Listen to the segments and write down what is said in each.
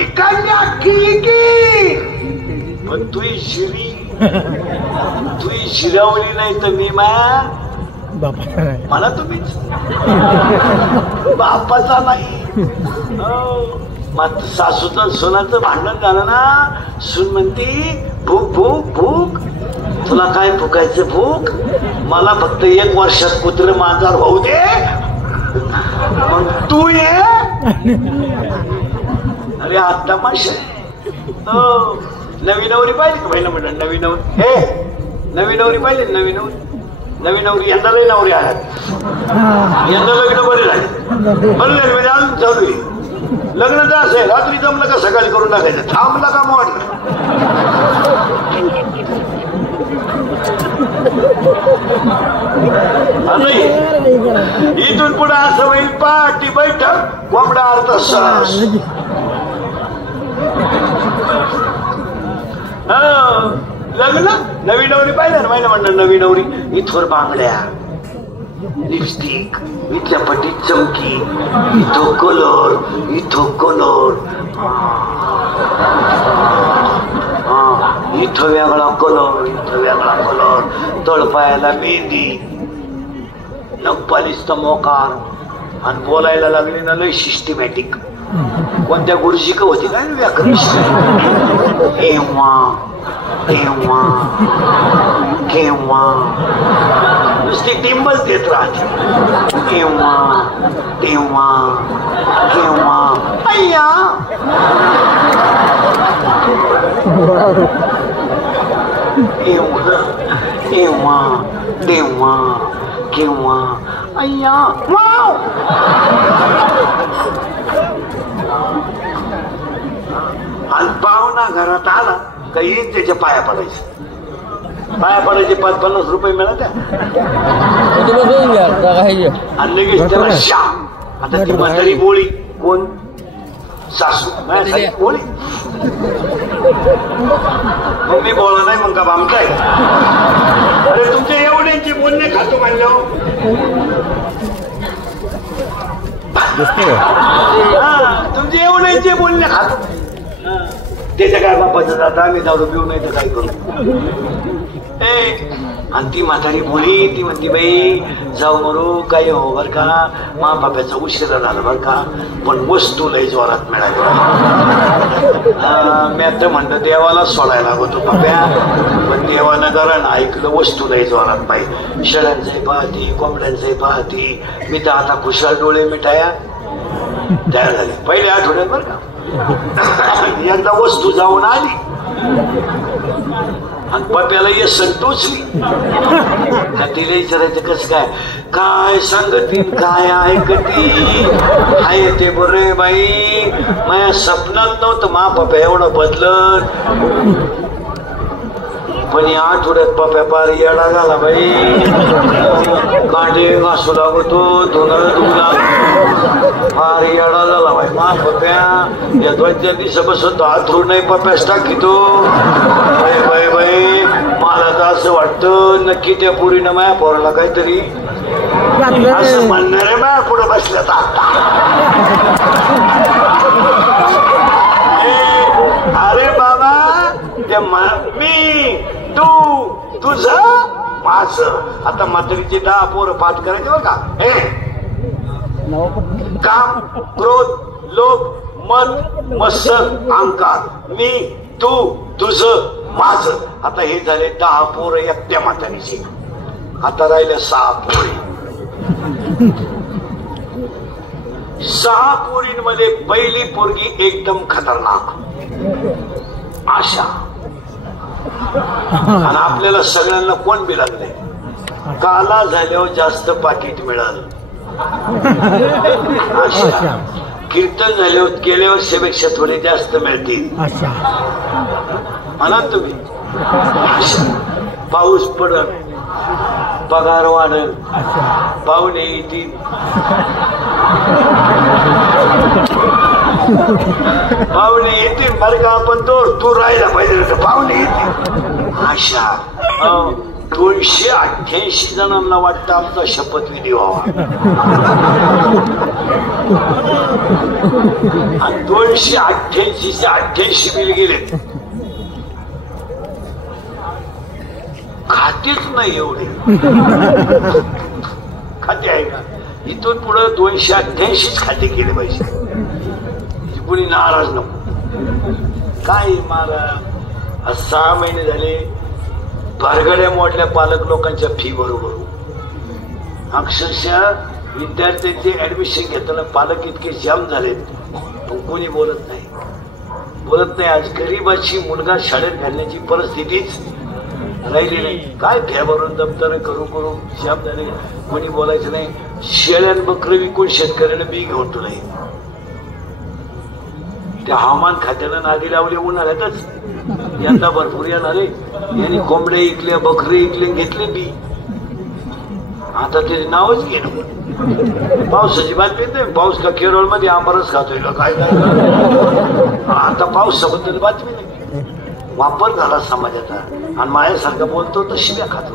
इकडल्या की पण तुही शिरावली नाही तर मी मला तुम्हीच बापाचा नाही. मग सासूचं सोनाचं भांडण झालं ना, सून म्हणती भूक भूक भूक. तुला काय भुकायचं भूक? मला फक्त 1 वर्षात कुत्र मांजर होऊ दे, मग तू ये. अरे आता माश नवी नवरी पाहिजे का पहिलं म्हटलं? नवी नवरी नवी नवरी पाहिजे. नवी नवरी यंदा लई नवरी आहेत. यंदा लग्न बरे झाले. बरं झाले म्हणजे अजून चालू आहे. लग्नाचं असेल रात्री जमलं का सकाळी करून टाकायचं. थांबला का मग इथून पुढे असं होईल. पाठी बैठक कोंबडा अर्थ सरास. लग्न नवी नवरी पाहिजे ना महिना म्हणणार. नवी नवरी इथवर बांगड्या लिपस्टिक, इथल्या पट्टीत चमकी, इथं कलर, इथं कलर, इथं वेगळा कलर, इथं वेगळा कलर, तळपायाला मेहंदी, नखपालीचा मोकार. आणि बोलायला लागली ना लय सिस्टमॅटिक. कोणत्या गुरुजी का होती काय व्याकरण? केव्हा केव्हा केव्हा नुसती टिंबच देत राहते. केव्हा केव्हा केव्हा अय्या केव्हा केव्हा तेव्हा केव्हा अय्या वाव. आणि पाहुणा घरात आला काही त्याच्या पाया पडायचे. पाया पडायचे 5-50 रुपये मिळाल्या. आणि लगेच त्याला श्याम. आता ती म्हातारी बोळी कोण? सासू बोळी. मग मी बोला नाही मग का बामताय? अरे तुमच्या एवढ्यांचे बोलणे खातो म्हणलं. तुमचे एवढ्यांचे बोलणे खातो. त्याच्या काय बापाचं जाता आम्ही दारू पिऊ नाही तर काय करू. आणि ती म्हातारी बोली. ती म्हणती बाई जाऊ मरू काही हो बर का, मा बापाचा उशीर झाला बर का, पण वस्तू लई जोरात मिळाली. मी आता म्हणलं देवाला सोडायला लागतो बाप्या, पण देवानं कारण ऐकलं वस्तू लई जोरात पाहिजे. शेळ्यांचंही पाहती, कोंबड्यांचंही पाहती. मी तर आता खुशाल डोळे मिठाया तयार झाले पहिल्या आठवड्यात बर का. एकदा वस्तू जाऊन आली आणि पप्याला ये संतोषली. तिला विचारायचं कसं काय काय सांगतील काय ऐकती आहे ते बरे बाई. माझ्या स्वप्नात नव्हतं मा पप्या एवढं बदलत, पण या आठवड्यात पप्या पार येडा झाला बाई. कांडे घासू लागतो, धुणं धुला फार येडा झाला बाई मा पप्या. या 2-4 दिवसापासून तो आथरू नाही पप्यास टाकीतो. बाई बाई बाई मला तर असं वाटतं नक्की त्या पुरीनं माया पोराला काहीतरी असं म्हणणार आहे. माया पुढे बसल्यात आता. अरे बाबा ते मी तू तुझं माझं. आता म्हातारीचे 10 पोरं पाठ करायचे बरं का. काम, क्रोध, लोभ, मत, मत्सर, अहंकार. मी तू तुझं माझं. आता हे झाले 10 पोरं एकट्या म्हातारीचे. आता राहिले 6 पोरी. 6 पोरींमध्ये पहिली पोरगी एकदम खतरनाक आशा. आणि आपल्याला सगळ्यांना कोण बी लागले काला झाल्यावर जास्त पाकिट मिळालं. आशा कीर्तन झाल्यावर केल्यावर पेक्षा थोडे जास्त मिळतील म्हणा तुम्ही. पाऊस पडल, पगार वाढल, पाहुणे येतील, पाहुणे येतील बरं का. आपण तो तू राहायला पाहिजे पाहुणे येतील. आशा 288 जणांना वाटतं आमचा शपथविधी व्हावा आणि 288 88 बिल गेलेत. खातेच नाही एवढे खाते आहे का? इथून पुढे 288 खाते केले पाहिजे. कुणी नाराज नको. काय महाराज 6 महिने झाले भरगड्या मोडल्या पालक लोकांच्या फी बरोबर. अक्षरशः विद्यार्थ्यांचे ऍडमिशन घेताना पालक इतके जाम झालेत पण कोणी बोलत नाही. आज गरीबाची मुलगा शाळेत घालण्याची परिस्थितीच राहिली नाही. काय फॅ भरून दप्तर करू जाम झाले. कोणी बोलायचं नाही. शेळ्यान बकरं विकून शेतकऱ्याला बी घेऊन तो नाही. त्या हवामान खात्यानं नादी लावले उन्हाळ्यातच. यंदा भरपूर येणार आहे. यांनी कोंबड्या इकल्या बकरी इकले घेतले बी. आता ते नावच घेणं. पावसाची बातमी नाही. पाऊस का केरळमध्ये आंबरस खातोय का काय? आता पावसाबद्दल बातमी नाही. वापर झाला समाजाचा आणि माझ्यासारखं बोलतो तर शिव्या खातो.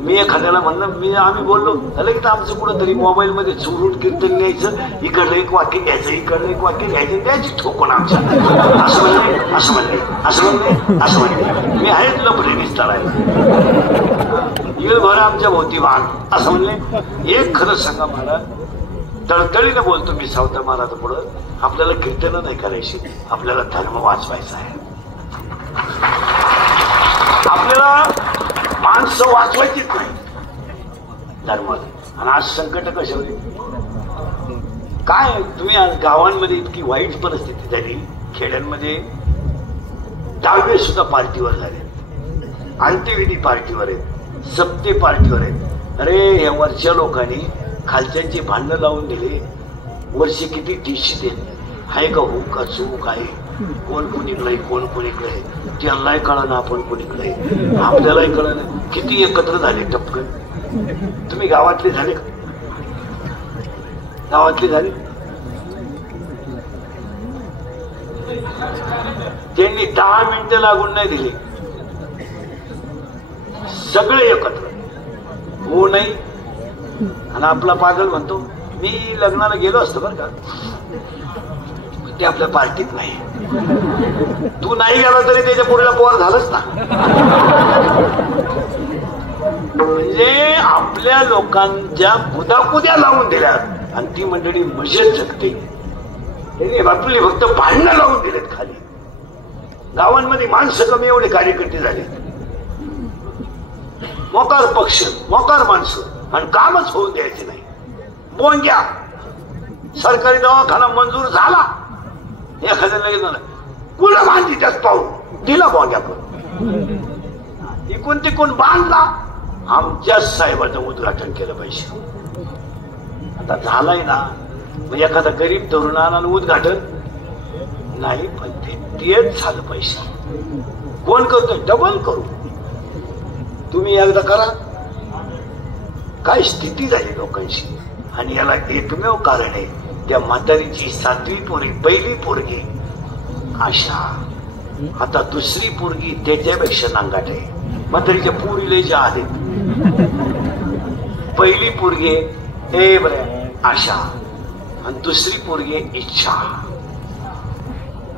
मी एखाद्याला म्हणलं आम्ही बोललो झालं की आमचं कुठंतरी मोबाईल मध्ये चोरून कीर्तन न्यायचं. इकडलं एक वाक्य घ्यायचं इकडलं एक वाक्य घ्यायचं त्याची ठोकून आमच्या असं म्हणले. मी आहेच लफडे विस्तारायला येईल भर आमच्या भोवती वाघ असं म्हणले. एक खरं सांगा महाराज तळतळीनं बोलतो मी सावता महाराज पुढं. आपल्याला कीर्तन नाही करायची. आपल्याला धर्म वाचवायचा आहे. आपल्याला माणसं वाचवायचीच नाही धर्मात. आणि आज संकट कशावर काय तुम्ही आज गावांमध्ये इतकी वाईट परिस्थिती झाली. खेड्यांमध्ये 10वे सुद्धा पार्टीवर झाले. अंत्यविधी पार्टीवर आहेत. सप्ते पार्टीवर आहेत. अरे या वरच्या लोकांनी खालच्यांची भांडणं लावून दिले. वर्षी किती टीशी देत आहे का? हो का चूक आहे? कोण कोणीकडे कोण कोणीकडे त्यांनाही कळलं आपण कोणीकडे आपल्यालाही कळलं. किती एकत्र झाले टपकन. तुम्ही गावातले झाले का? गावातले झाले. त्यांनी 10 मिनिटं लागून नाही दिले. सगळे एकत्र हो नाही. आणि आपला पागल म्हणतो मी लग्नाला गेलो असतो बरं का. ते आपल्या पार्टीत नाही. तू नाही गेला तरी त्याच्या पुढला पोर झालंच ना. म्हणजे आपल्या लोकांच्या बुदाकुद्या लावून दिल्या आणि ती मंडळी मजेत जगते. त्यांनी आपली फक्त भांडणं लावून दिलेत खाली. गावांमध्ये माणसं कमी एवढे कार्यकर्ते झाले. मोकार पक्ष मोकार माणसं आणि कामच होऊन द्यायचे नाही. बोंग्या सरकारी दवाखाना मंजूर झाला. एखाद्याला गेलं कुला बांधली त्याच पाहून दिला बोंग्या करून. इकून तिकून बांधला. आमच्या साहेबाचं उद्घाटन केलं पाहिजे. आता झालंय ना. मग एखादा गरीब तरुणाला उद्घाटन नाही पण तेच झालं पाहिजे. कोण करतोय? डबल करू. तुम्ही एकदा करा. काय स्थिती झाली लोकांची. आणि याला एकमेव कारण आहे त्या म्हातारीची 7वी पोरगी पहिली पोरगी आशा. आता दुसरी पोरगी त्याच्यापेक्षा नांगाट आहे. म्हातारीच्या पोरीला ज्या आहेत. पहिली पोरगी ए बऱ्या आशा आणि दुसरी पोरगी इच्छा.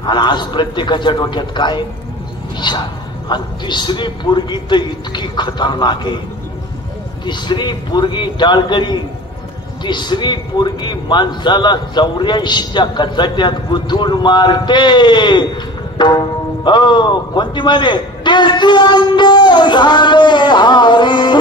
आणि आज प्रत्येकाच्या डोक्यात काय इच्छा. आणि तिसरी पोरगी तर इतकी खतरनाक आहे. तिसरी पोरगी टाळकरी. तिसरी पोरगी माणसाला 84च्या कचाट्यात गुंतवून मारते. हो कोणती मारे त्याचे अंग झाले हारी.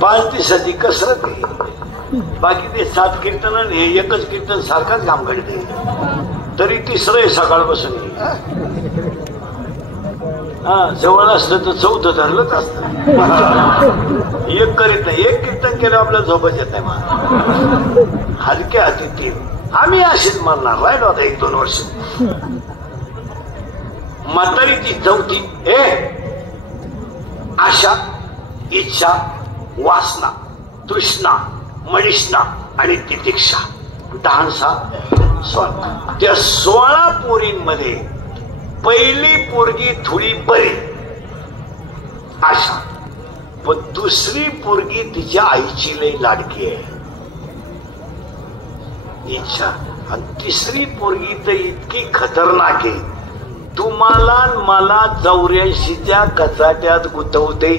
5 दिवसाची कसरत आहे. बाकी ते 7 कीर्तन आणि हे एकच कीर्तन सारखाच काम करते. तरी तिसरं आहे सकाळपासून. जवळ असलं तर 4थं धरलंच असतं. एक करीत नाही. एक कीर्तन केलं आपल्याला झोपच येत नाही. मग हलक्या हाती 3. आम्ही अशीच मारणार राहिलो आता 1-2 वर्ष. म्हातारीची 4थी आशा, इच्छा, वासना, तृष्णा, मनिष्णा आणि तितिक्षा. 16 त्या 16 पोरींमध्ये पहिली पोरगी थोडी बरी आशा, पण दुसरी पोरगी तिच्या आईची लई लाडकी आहे इच्छा, आणि तिसरी पोरगी तर इतकी खतरनाक आहे तुम्हाला मला 84च्या कचाट्यात गुंतवते.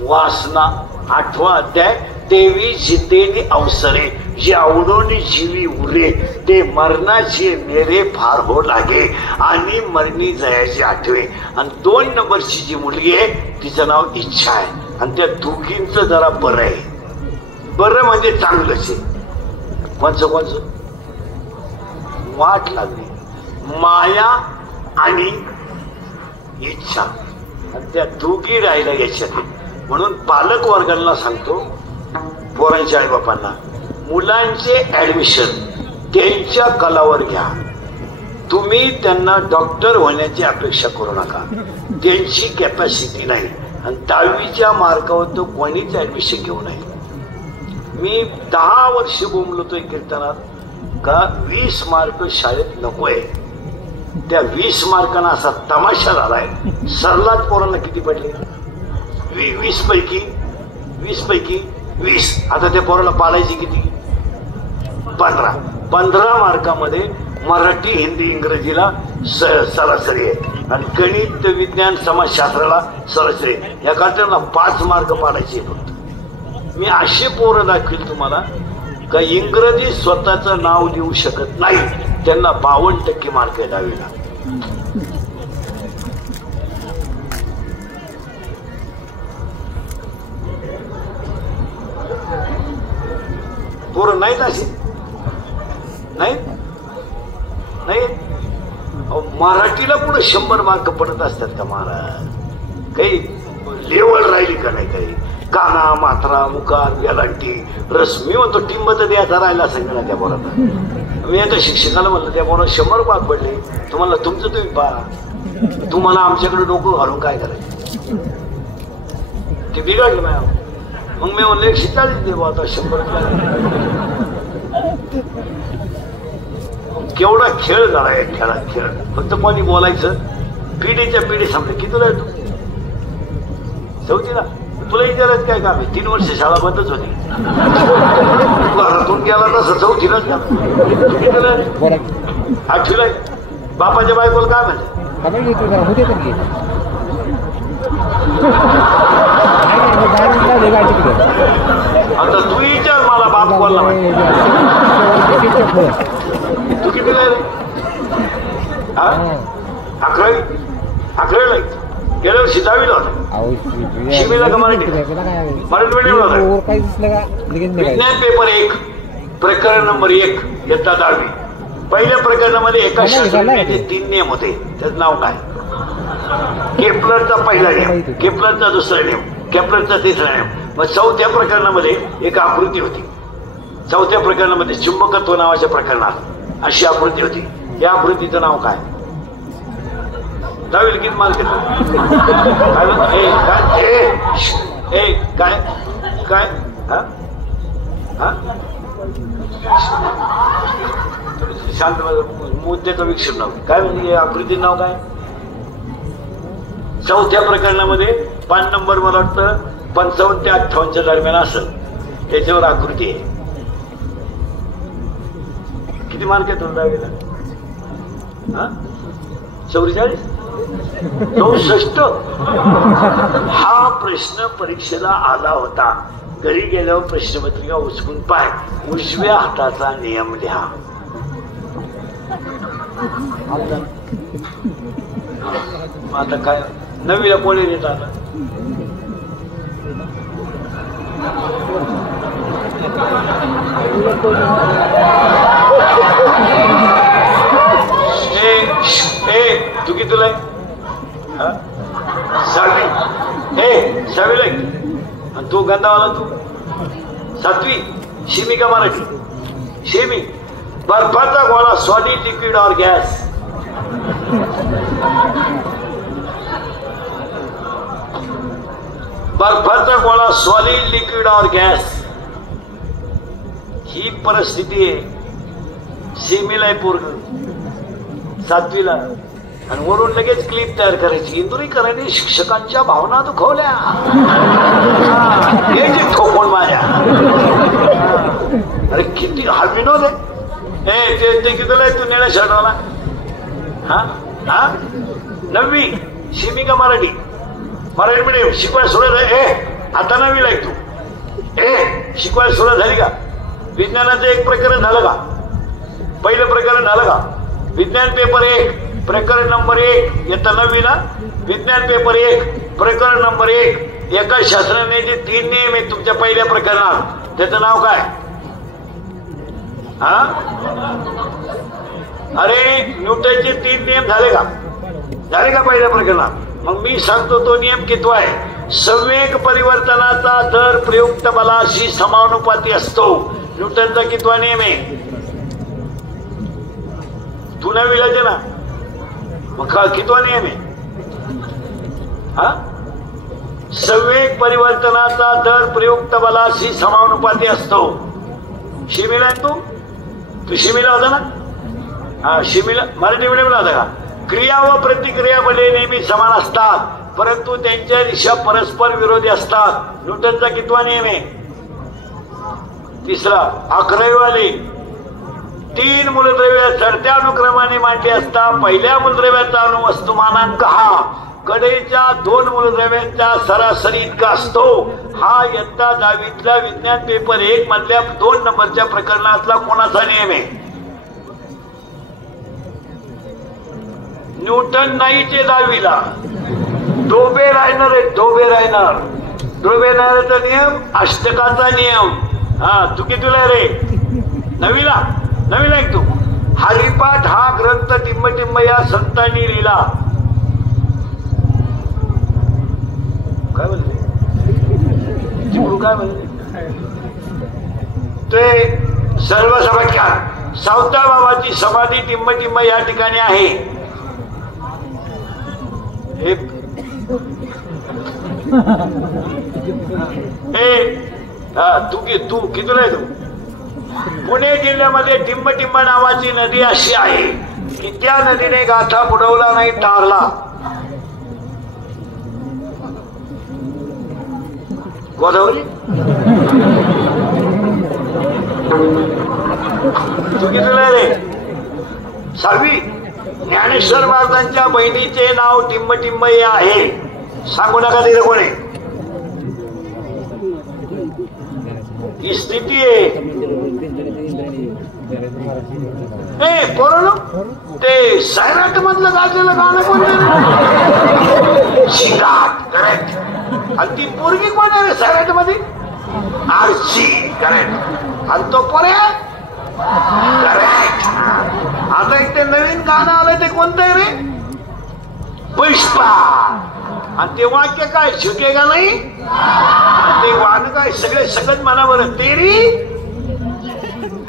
वासना 8वा अध्याय 23 जितेने अवसरे जे आवडोनी जीवी उरे ते मरणाचे मेरे फार हो लागे आणि मरणी जयाचे आठवे. आणि 2 नंबरची जी मुलगी आहे तिचं नाव इच्छा आहे. आणि त्या दोघींचं जरा बरं आहे. बरं म्हणजे चांगलंच आहे. कोणचं वाट लागली माया आणि इच्छा, आणि त्या दोघी राहिल्या याच्यात. म्हणून पालक वर्गाला सांगतो, पोरांच्या आई बापांना, मुलांचे ऍडमिशन त्यांच्या कलावर घ्या. तुम्ही त्यांना डॉक्टर होण्याची अपेक्षा करू नका. त्यांची कॅपॅसिटी नाही. आणि 10वीच्या मार्कावर तो कोणीच ऍडमिशन घेऊ नये. मी 10 वर्ष बोंबलतोय कीर्तनात का 20 मार्क शाळेत नकोय. त्या 20 मार्कांना असा तमाशा झालाय. सरलाच पोरांना किती पडले? 20 पैकी 20. आता त्या पोराला पाडायची किती? 15 मार्कामध्ये मराठी, हिंदी, इंग्रजीला सरासरी आहे आणि गणित, विज्ञान, समाजशास्त्राला सरासरी आहे. या त्यांना 5 मार्क पाडायचे फक्त. मी असे पोरं दाखवील तुम्हाला का इंग्रजी स्वतःचं नाव लिहू शकत नाही, त्यांना 52% मार्क द्यावेला. पोरं नाहीत अशी नाही. मराठीला पुढे 100 मार्क पडत असतात का महाराज? काही लेवल राहिली का नाही? काही काना, मात्रा, मुकार, गॅलांटी, रस. मी म्हणतो टिंब तर द्यायचा राहिला असेल ना त्या पोराला. मी आता शिक्षकाला म्हणलं त्या पोराला 100 मार्क पडले, तुम्हाला तुमचं तुम्ही पहा, तुम्हाला आमच्याकडे डोकं घालून काय करायचं? ते बिघडलं नाही. मग मी म्हणलं 140 दे बा आता 100. केवढा खेळ झाला या खेळात. खेळ फक्त कोणी बोलायचं. पिढीच्या पिढी संपले. किती तुला तू 4थीला? तुला विचारायचं काय काम आहे? 3 वर्ष शाळा बंदच होती. घरातून गेला तसं 4थीलाच का? 8वीला. बापाच्या बायकोला काय म्हणते? आता तू विचार मला बाप बोलला तू किती रे? 11वीला गेल्या वर्षी 10वीला होता. शिवीला का मराठी मीडियमला होता. विज्ञान पेपर 1 प्रकरण नंबर 1 इयत्ता 10वी. पहिल्या प्रकरणामध्ये एका शास्त्रज्ञाचे 3 नियम होते. त्याचं नाव काय? केपलरचा पहिला नियम, केपलरचा दुसरा नियम, केपलरचा तिसरा नियम. मग 4थ्या प्रकरणामध्ये एक आकृती होती. 4थ्या प्रकरणामध्ये चुंबकत्व नावाच्या प्रकरणात अशी आकृती होती. या आकृतीचं नाव काय? 10वीला किती मार्क देतो? काय काय शांत मुद्द्याचं विक्षेप नाव काय? म्हणजे आकृती नाव काय? 4थ्या प्रकरणामध्ये 5 नंबर मला वाटतं 55 ते 58च्या दरम्यान असेल. त्याच्यावर आकृती आहे. किती मार्क आहे तुला 10वीला? 44? 64? हा प्रश्न परीक्षेला आला होता. घरी गेल्यावर प्रश्नपत्रिका उचकून पाय. उजव्या हाताचा नियम लिहा. आता काय 9वीला कोणी देत? आता तू कितीला आहे? सातवी. सातवीला आहे. आणि तू गंधावाला तू सातवी. शिमी का मराठी? शिमी. बर्फाचा गोळा सॉलिड लिक्विड और गॅस? बर्फाचा गोळा सॉलिड लिक्विड और गॅस ही परिस्थिती आहे. शिमीला आहे पोरग, सातवीला. आणि वरून लगेच क्लिप तयार करायची. इंदुरीकरांनी शिक्षकांच्या भावना दुखवल्या, हे जे ठोकून माऱ्या. अरे किती हा विनोद आहे. ते कितीला तू नेला शर्टवाला? नववी. शिमी का मराठी? मराठी मीडियम. शिकवायला सुरुवात आहे. आता नववीला आहे तू. शिकवायला सुरुवात झाली का? विज्ञानाचं एक प्रकरण झालं का? पहिलं प्रकरण झालं का? विज्ञान पेपर 1 प्रकरण नंबर 1 येतं नववीला. विज्ञान पेपर 1 प्रकरण नंबर 1. एका शास्त्राने जे 3 नियम आहेत तुमच्या पहिल्या प्रकरणात, त्याचं नाव काय? अरे न्यूटनचे 3 नियम झाले का? झाले का पहिल्या प्रकरणात? मग मी सांगतो तो नियम कितवा आहे. संवेग परिवर्तनाचा दर प्रयुक्त बलाशी समानुपाती असतो. न्यूटनचा कितवा नियम आहे? तू नववीला दे ना. मग कितवा नियम आहे? संवेग परिवर्तनाचा दर प्रयुक्त बलाशी समानुपाती असतो. शिमीला आहे तू शिमीला होता ना? शिमीला मराठी मीडियमला होता का? क्रिया व प्रतिक्रिया बले नेहमी समान असतात, परंतु त्यांच्या दिशा परस्पर विरोधी असतात. न्यूटनचा कितवा नियम आहे? तिसरा. 11वी वाले 3 मूलद्रव्य चढत्या अनुक्रमाने मांडली असता पहिल्या मूलद्रव्याचा अणुवस्तुमानांक हा कडेच्या 2 मूलद्रव्यांच्या सरासरी इतका असतो. हा इयत्ता 10वीतल्या विज्ञान पेपर 1 मधल्या 2 नंबरच्या प्रकरणातला कोणाचा नियम आहे? न्यूटन नाहीचे 10वीला. डोबे रायनर आहे. डोबे रायनरचा नियम अष्टकाचा नियम. तू कितीला रे? नववीला. नववीला एक तू. हरिपाठ हा ग्रंथ टिंबटिंब या संतांनी लिहिला. काय म्हणते काय म्हणते ते? सर्व समजकार. सावता बाबाची समाधी टिंबटिंब या ठिकाणी आहे. तू कितीला आहे? तू पुणे जिल्ह्यामध्ये टिंबटिंब नावाची नदी अशी आहे की त्या नदीने गाथा बुडवला नाही, टारला. गोदावरी. तू कितीला रे? 6वी. ज्ञानेश्वर महाराजांच्या बहिणीचे नाव टिंबटिंब हे आहे. सांगू नका तिथे कोणी. ही स्थिती आहे. पोरांनो, ते सैराट मधलं गाजलेलं गाणं कोणतं? शिराट. करेक्ट. आणि ती पोरगी कोण आहे रे सैराट मध्ये? आरशी. करेक्ट. आणि तो पोरे? करेक्ट. आता एक ते नवीन गाणं आलं ते कोणतं आहे रे? पुष्पा. आणि ते वाक्य काय? झुकेगा नाही. ते वाण काय? सगळे सगळं म्हणा बरं. तेरी.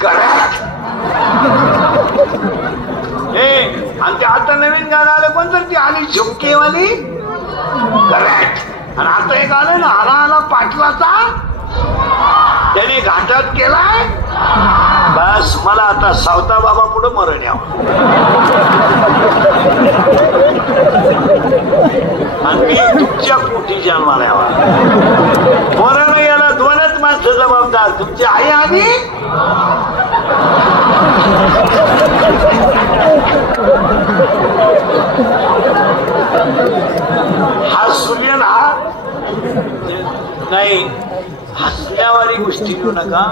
करेक्ट. आणि ते आता नवीन गाणं आलं कोणतं? ती आली झुमकेवाली. करेक्ट. आणि आता एक आलं ना, आला आला पाटलाचा, त्याने घाटात केलाय. बस मला आता सावता बाबा पुढे मरण यावं. आणि मी तुमच्या पोटी जन्माला यावा. मरण याला 2च माणसं जबाबदार. तुमची आई आणि हा सूर्य नाही. हसण्यावारी गोष्टी घेऊ नका.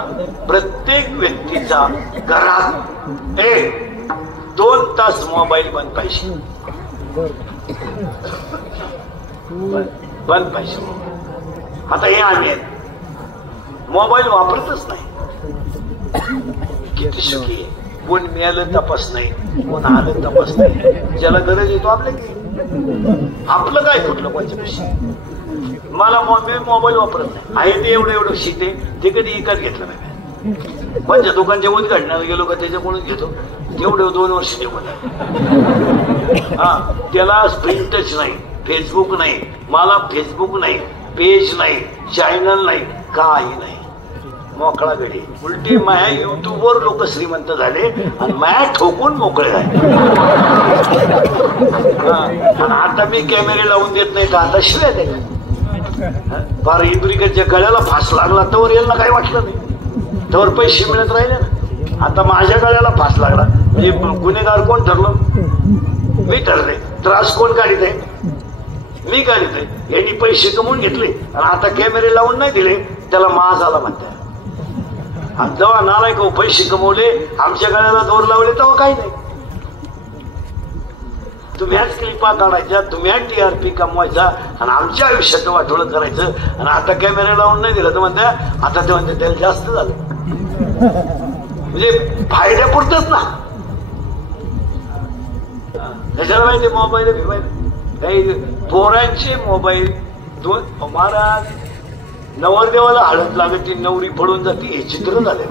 प्रत्येक व्यक्तीचा घरात 1-2 तास मोबाईल बंद पाहिजे. बंद पाहिजे. आता हे आम्ही आहेत. मोबाईल वापरतच नाही. किती सुखी आहे. कोण मिळालं तपास नाही, कोण आलं तपास नाही. ज्याला गरज येतो आपलं काय कुठलं पैसे. मला मोबाईल वापरत नाही आहे ते एवढं शीट आहे ते कधी विकत घेतलं नाही. पंच दुकानच्या उद्घाटनाला गेलो का त्याच्याकडून घेतो. तेवढं 2 वर्ष निघून हा. त्याला स्क्रीन टच नाही, फेसबुक नाही, मला फेसबुक नाही, पेज नाही, चॅनल नाही, काही नाही. मोकळा गडी. उलटी माया युट्यूबवर लोक श्रीमंत झाले आणि माया ठोकून मोकळे झाले. आणि आता मी कॅमेरे लावून देत नाही का आता शिवाय द्या. फार इब्रिकच्या गळ्याला फास लागला तर यांना काही वाटलं नाही, तर पैसे मिळत राहिले ना. आता माझ्या गळ्याला फास लागला म्हणजे गुन्हेगार कोण ठरलं? मी ठरले. त्रास कोण काढित आहे? मी काढित आहे. यांनी पैसे कमवून घेतले आणि आता कॅमेरे लावून नाही दिले त्याला माज आला म्हणतात. आणि जेव्हा नालायक पैसे कमवले आमच्या गळ्याला दोर लावले तेव्हा काही नाही. तुम्हीच क्लिपा काढायच्या, तुम्ही TRP कमवायचा आणि आमच्या आयुष्यात वाटोळं करायचं. आणि आता कॅमेरा लावून नाही दिलं तर म्हणत्या आता ते म्हणते त्याला जास्त झालं. म्हणजे फायद्यापुरतच ना. कशाला माहिती मोबाईल बिबाईल काही पोरांचे मोबाईल. महाराज नवरदेवाला हळद लागत ती नवरी पडून जाते हे चित्र झाले.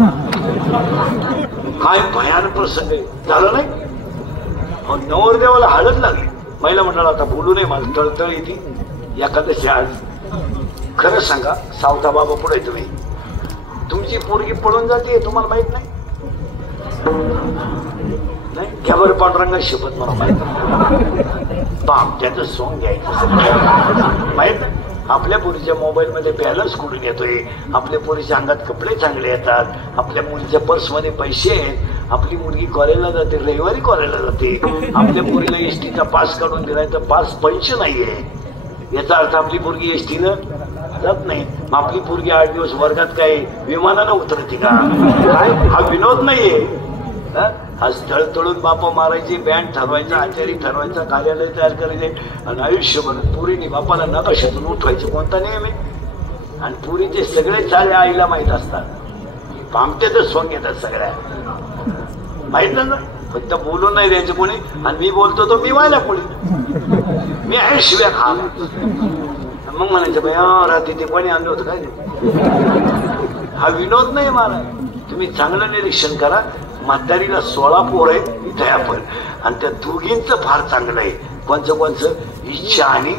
काय भयान प्रसंग झालं नाही. नवरदेवाला हळद लागली. महिला मंडळ आता बोलू नये मला तळतळ येते. एखाद्याची आज खरं सांगा सावता बाबा पुढे तुम्ही तुमची पोरगी पडून जाते तुम्हाला माहित नाही. घ्या बरं पांडुरंगा शपथ मला माहित बाप त्याचं सोंग घ्यायचं माहित नाही. आपल्या पोरीच्या मोबाईल मध्ये बॅलन्स कुठून येतोय, आपल्या पोरीच्या अंगात कपडे चांगले येतात, आपल्या मुलीच्या पर्स मध्ये पैसे आहेत, आपली मुलगी कॉलेजला जाते, रविवारी कॉलेजला जाते, आपल्या पोरीला एसटीचा पास काढून दिलाय तर पास पंच नाहीये. याचा अर्थ आपली पोरगी एसटीनं जात नाही. आपली पोरगी 8 दिवस वर्गात काय विमानानं उतरते का? हा विनोद नाहीये. आज तळतळून बापा मारायची, बँड ठरवायचा, आचारी ठरवायचा, कार्यालय तयार करायचे आणि आयुष्यभर पुरीने बापाला नकाशातून उठवायचे कोणता नियम आहे? आणि पुरीचे सगळे चाळे आईला माहीत असतात. पामट्यातच सोंग येतात सगळ्या माहित ना. फक्त बोलून नाही द्यायचं कोणी. आणि मी बोलतो तो मी व्हायला कोणी मी आहे शिव्या खा. मग म्हणायचं बाई रात्री ते कोणी आणलं होतं काय? हा विनोद नाही मला. तुम्ही चांगलं निरीक्षण करा. म्हातारीला 16 पोर आहेत इथे आपण आणि त्या दोघींचं फार चांगलं आहे. कोणचं इच्छा आणि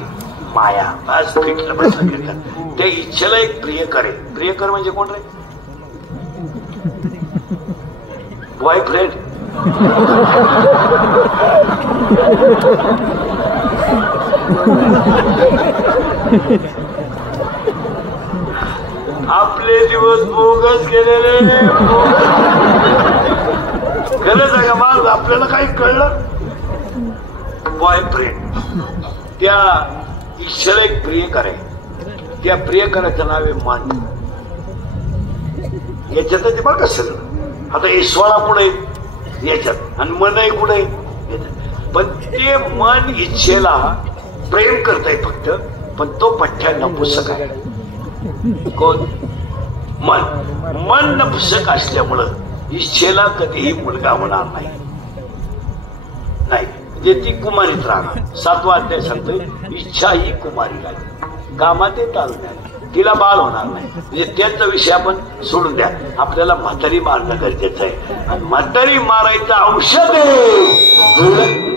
माया. बस फिटलं बसलं. त्या इच्छेला एक प्रियकर आहे. प्रियकर म्हणजे कोण रे? बॉयफ्रेंड. आपले दिवस बोगस गेलेले. खरं सांगा मला आपल्याला काही कळलं. बॉयफ्रेंड त्या इच्छेला एक प्रियकर आहे. त्या प्रियकराचं नाव आहे मन. याच्यात ते बघ कसं आता ईश्वरा पुढे याच्यात आणि मन आहे कुठे. पण ते मन इच्छेला प्रेम करताय फक्त. पण तो पठ्ठ्या नपुसक आहे. कोण? मन नपुसक असल्यामुळं इच्छेला कधीही मुलगा होणार नाही. म्हणजे ती कुमारीत राहणार. 7वा अध्याय सांगतोय इच्छा ही कुमारी लागली कामात तारुण्यात तिला बाळ होणार नाही. म्हणजे त्यांचा विषय आपण सोडून द्या. आपल्याला म्हातारी मारणं गरजेचं आहे. आणि म्हातारी मारायचं औषध आहे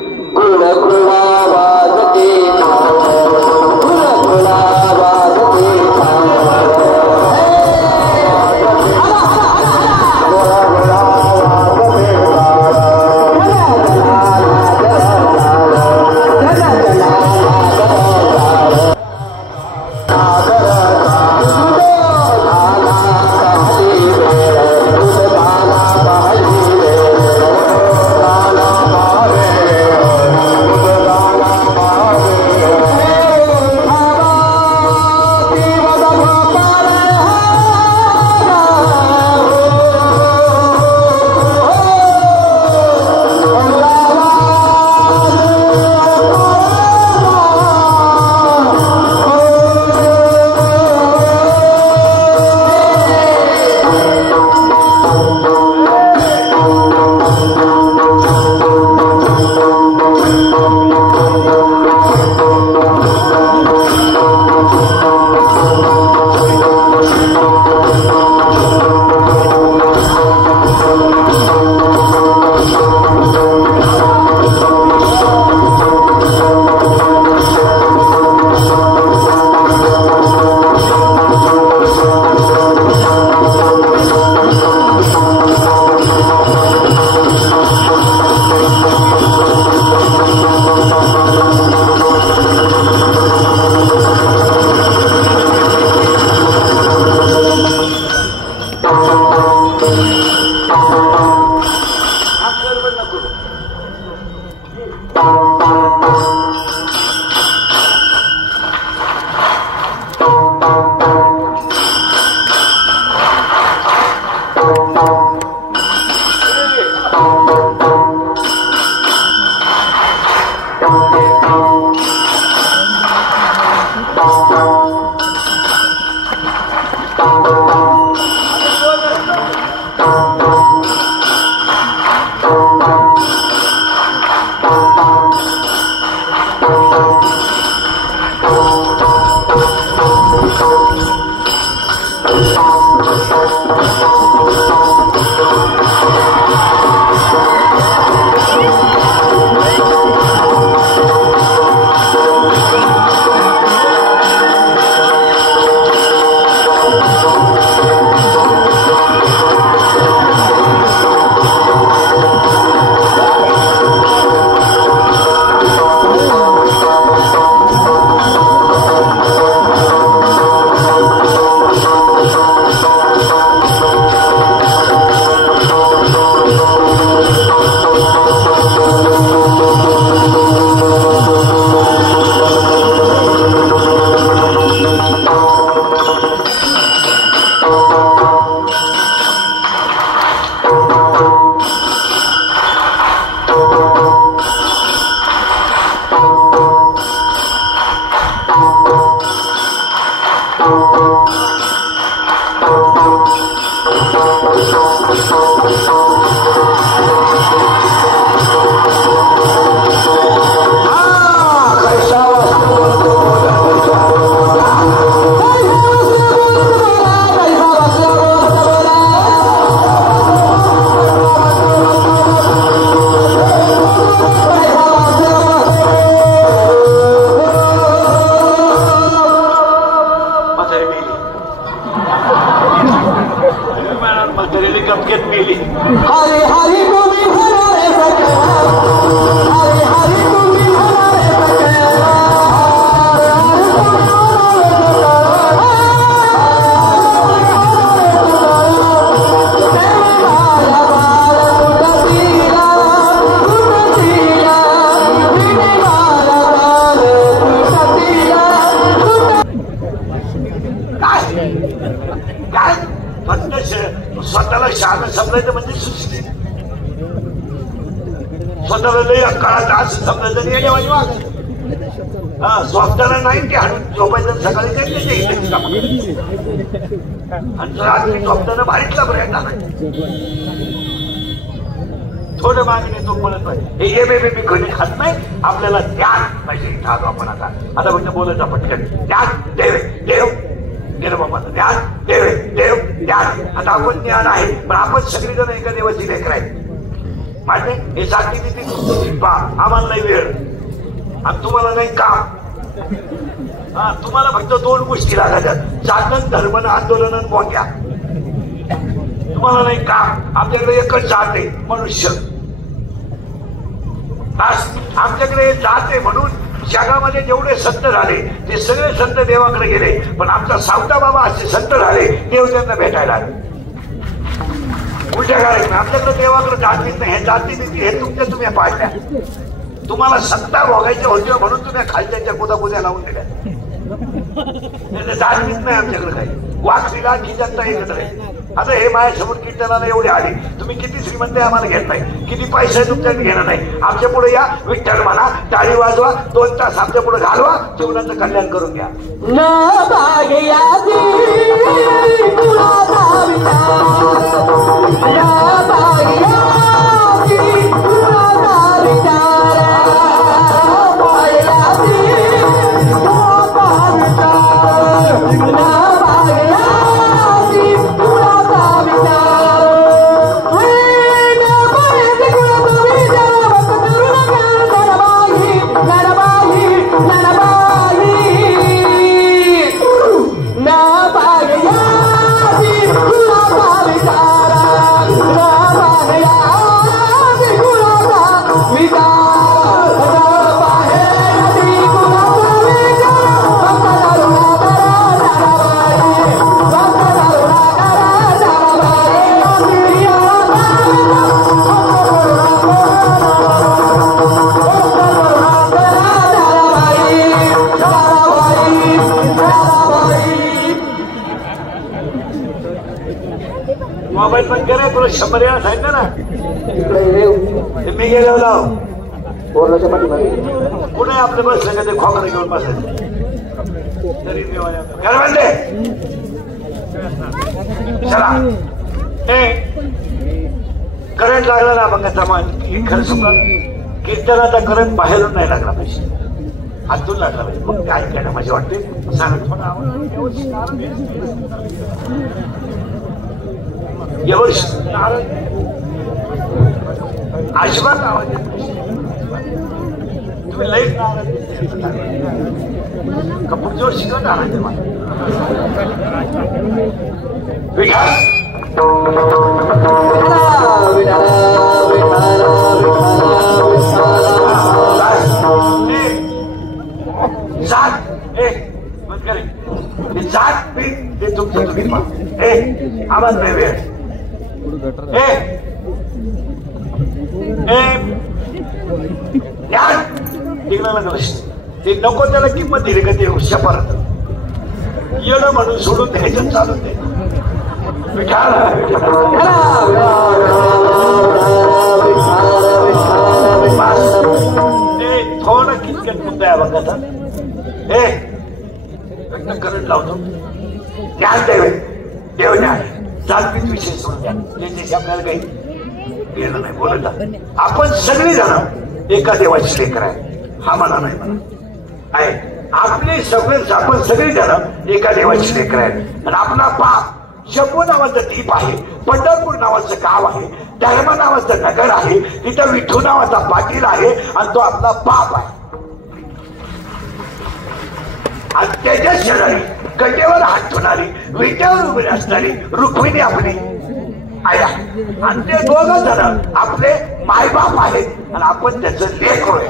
स्वतःला शहाणं समजायचं म्हणजे सुस्ती, स्वतःला लई काळात असं समजायचं नाही देवानी वागायचं. हा स्वतःला नाही ते हाणून झोपायचं सकाळी काही आणि रात्री झोपताना भारीतला प्रयत्न नाही. थोडं मागणी तो बोलत पाहिजे. हे मी कधी खात नाही. आपल्याला ध्यान पाहिजे. इथं आलो आपण आता फक्त बोलत पटकन ध्यान देव देव गेलं बाबाचं ध्यान देव देव ध्यान. आता आपण ज्ञान आहे पण आपण सगळीजण एका देवाची लेकर आहे. माहिती हे साठी किती आम्हाला नाही वेळ आणि तुम्हाला नाही काम. हा तुम्हाला फक्त दोन गोष्टी लागायच्यात, जागरण धर्म आंदोलन मोठ्या. तुम्हाला नाही काम. आमच्याकडे एकच जात आहे मनुष्य. आमच्याकडे जात आहे म्हणून जगामध्ये जेवढे संत झाले ते सगळे संत देवाकडे गेले. पण आमचा सावता बाबा असे संत झाले देव त्यांना भेटायला आले. उलट्या काळात आमच्याकडे देवाकडे जातीच नाही. हे जाती नीती हे तुम्ही पाडल्या. तुम्हाला सत्ता भोगायच्या होत्या म्हणून तुम्ही खालच्या कुदा लावून दिल्या. जातीच नाही आमच्याकडे काही. वाघ की जनता एकत्र आहे. आता हे माझ्यासमोर कीर्तनाला एवढे आले. तुम्ही किती श्रीमंत आहे आम्हाला घेत नाही. किती पैसे तुमच्याकडे घेणं नाही. आमच्या पुढे या, विठ्ठल म्हणा, टाळी वाजवा, 2 तास आमच्या पुढे घालवा, जीवनाचं कल्याण करून घ्या. मोबाईल पण करा. तुला 100 वेळा सांगितलं ना. मी गेलो लाव बोलण्याच्या पाठीमागे कुठे आपलं बसलं का ते खोकडे घेऊन बसायचं तरी मी म्हणते चला करंट लागला ना मग खरं सुद्धा कीर्तनाचा करंट बाहेरून नाही लागला पाहिजे, आतून लागला पाहिजे. मग काय केलं माझे वाटते सांगत अजिबात आवाज तुम्ही लई कपूरजोड शिकत आहात तेव्हा तुमचं तुम्ही आवाज नाही वेळ ते नको त्याला किंमत दिली का ते शपथ येणं म्हणून सोडून द्यायचं चालून दे. थोडं कितक्यात मुद्दा आहे बघा करंट लावतो ज्ञान देव ज्ञान जागतिक विषय सोडून द्या त्याच्याशी आपल्याला काही येणं नाही बोलत. आपण सगळी जण एका देवाची लेकर आहे हा मला नाही म्हणा आहे आपले सगळे आपण सगळी जण एका देवाची लेकर आहे. आणि आपला बाप शंभू नावाचं द्वीप आहे, पंढरपूर नावाचं गाव आहे, धर्म नावाचं नगर आहे, तिथं विठू नावाचा पाटील आहे आणि तो आपला बाप आहे. आणि त्याच्या शरीरी कटेवर हात ठेवणारी विट्यावर उभी असणारी रुक्मिणी आपली आया आणि ते दोघं जण आपले मायबाप आहेत आणि आपण त्याचं लेक होय.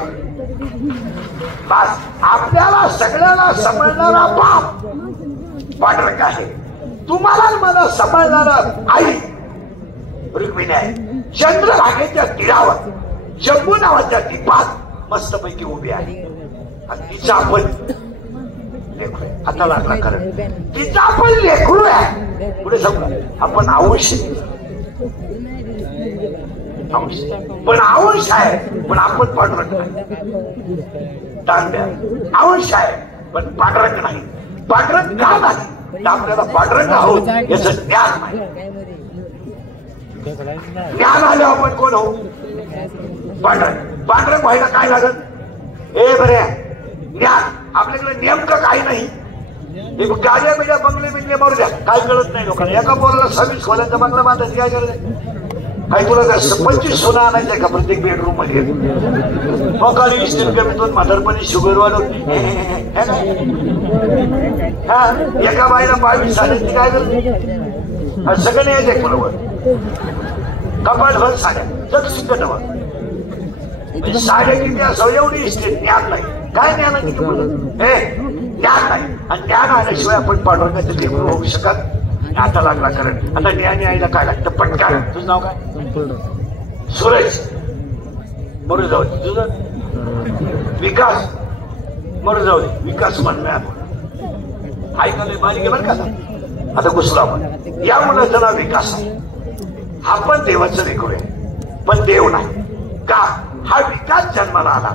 बस आपल्याला सगळ्याला समजणारा बाप पांडुरंग आहे, तुम्हाला मला सांभाळणारा आई रुक्मिणी आहे. चंद्रभागेच्या तीरावर शंभू नावाच्या दीपात मस्तपैकी उभी आहे आणि तिचा आपण लेकरू आहे. आता लागला खरं तिचा आपण लेकरू आहे. पुढे सांगू आपण अंश पण अंश आहे पण आपण पांडुरंग नाही. तांब्या अंश आहे पण पांडुरंग नाही. पांडुरंग का नाही आपल्याला पांडुरंग आहोत याचं ज्ञान नाही. ज्ञान आलं आपण कोण हो पांडुरंग. पांडुरंग व्हायला काय लागत ए बरे ज्ञान आपल्याकडे नेमकं काही नाही. गाड्या बिड्या बंगले बिंगले मारू द्या काय कळत नाही लोकांना. एका पोराला 26 खोल्यांचा बंगला बांधायचं काय करत काही तुला 25 सोनं आणायचंय का प्रत्येक बेडरूम मध्ये. मग स्टील कमीतून म्हातारपणी शुगर वाढवून हा एका बाईला 22 साड्यांची काय करत सगळं नाही यायचंय बरोबर. कपाट भर साड्या जग सुद्धा साड्या किती असं एवढी इस्टेट ज्ञान नाही. काय ज्ञानाची किंमत हे ज्ञान नाही. आणि ज्ञान आल्याशिवाय आपण पांडुरंगाचं लेकरू होऊ शकत. आता लागला कारण आता ज्ञानी आईला काय लागतं पटकन. तुझं नाव काय सूरज मरू जाऊ दे. तुझं विकास मरू जाऊ दे. विकास म्हणणं आपण ऐकलं बारीक आहे बरं का. आता घुसलो आपण या मुलाचं नाव विकास आहे. हा पण देवाचं लेकरू आहे पण देव नाही का. हा विकास जन्माला आला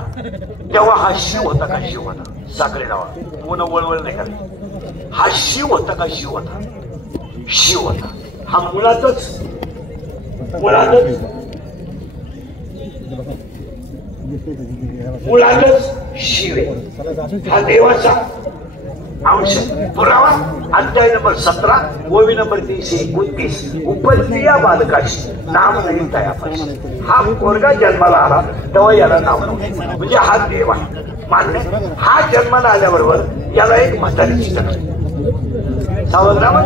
तेव्हा हा शिव होता का शिव होता साखरे नावा पूर्ण वळवळ नाही का. हा शिव होता का शिव होता शिव होता. हा मुळातच शिव आहे. हा देवाचा अंश. पुरावा अध्याय नंबर 17 ओवी नंबर 329 उपस्थिया बालकाशी नाम नाही तयापाशी. हा पोरगा जन्माला आला तेव्हा याला नाव नव्हतं म्हणजे हा देव आहे मान्य. हा जन्माला आल्याबरोबर याला एक म्हातारीची टाकली सावधरामन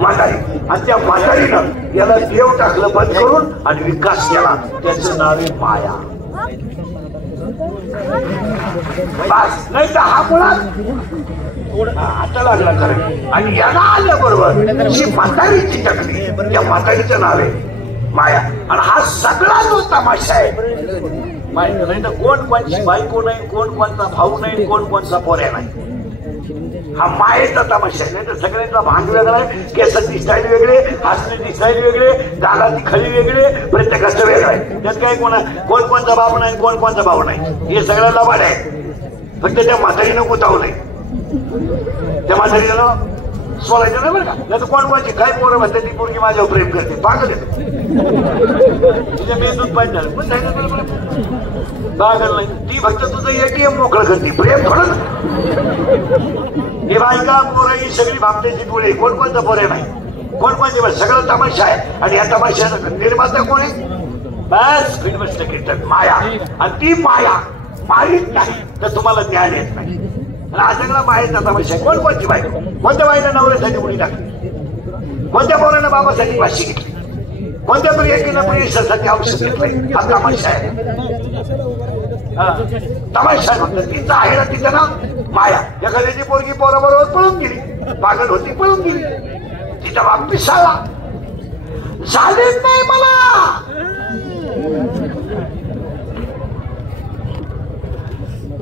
म्हातारी आणि त्या म्हातारीनं याला देव टाकलं बंद करून आणि विकास केला. त्याचं नाव आहे माया. बस नाही तर हा मुळात आता लागला खरं. आणि याला आल्याबरोबर जी म्हातारीची टाकली त्या म्हातारीचं नाव आहे माया. आणि हा सगळा जो तमाशा आहे माहिती नाही तर कोण कोणची बायको नाही कोण कोणचा भाऊ नाही कोण कोणचा पोऱ्या नाही. हा मायेचा तमाशा आहे. नाही तर सगळ्यांचा भांड वेगळा आहे. केसाची स्टाईल वेगळे हसण्याची स्टाईल वेगळे गालाची खळी वेगळे प्रत्येकाचं वेगळं आहे. त्यात काय कोण कोणचा बाप नाही कोण कोणचा भाऊ नाही हे सगळं लबाड आहे. फक्त त्या म्हातारीनं गुतावलंय. त्या म्हातारीनं सोडायचं नाही बरं का. नाही तर कोण काय पोरं म्हणते ती पोरगी माझ्यावर प्रेम करते पागल आहे तिच्या मेंदूत पाहिजे पण पागल नाही ती फक्त तुझं एटीएम मोकळं करते प्रेम थोडं. हे बायका पोरं ही सगळी भामट्याची पोळी कोणकोणतं पोरे नाही कोणकोणते सगळं तमाशा आहे आणि या तमाशाचा निर्माता कोण आहे बस फिल्मस्ट कीर्तन माया आणि ती माया माहीत नाही तर तुम्हाला ज्ञान येत नाही. सगळा मायेचा तमाशा कोणकोणती बायको कोणत्या बाईनं नवऱ्यासाठी उडी टाकली कोणत्या पोरानं बाबासाठी वाशी घेतली कोणत्या प्रियकीनं प्रियसाठी औषध घेतलंय हा तमाशा आहे. तमाशा फक्त तिचं आहे ना तिचं नाव माया. एखाद्याची पोरगी पोराबरोबर पळून गेली पागल होती पळून गेली तिचा बाप पिसाळला झालेच नाही मला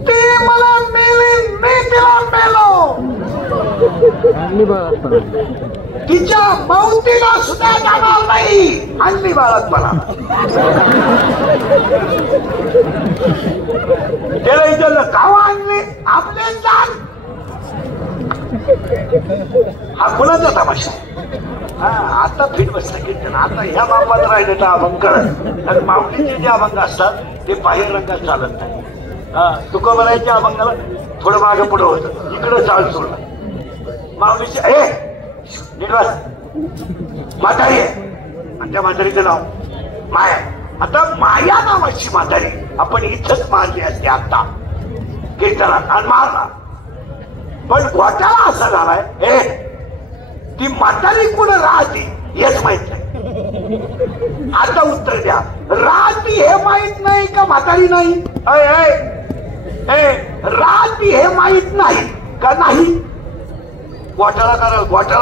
ते मला मेले मी तिला मेलो तिच्या मौतीला सुद्धा जाणार नाही आणली बाळातपणा त्याला इथं कावा आणले आपले जाण हा कुणाचा तमाशा आता फिट बसलं कीर्तन आता ह्या बापात राहिले तर अभंग कळत आणि माऊलीचे जे अभंग असतात ते बाहेर रंगात चालत नाही. तुकोबरायच्या अभंगाला थोडं मागं पुढं होतं इकडं चाल सोडलं माऊलीचे हे निर्वास म्हातारी आहे आणि त्या म्हातारीचं नाव माया. आता माया नावाची म्हातारी आपण इथंच मारली असते आता कीर्तनात आणि मारला पण घोटाळा असा झालाय हे ती म्हातारी कुठं राहते हेच माहित नाही. आता उत्तर द्या राहती हे माहित नाही का म्हातारी नाही राहती हे माहित नाही का नाही घोटाळा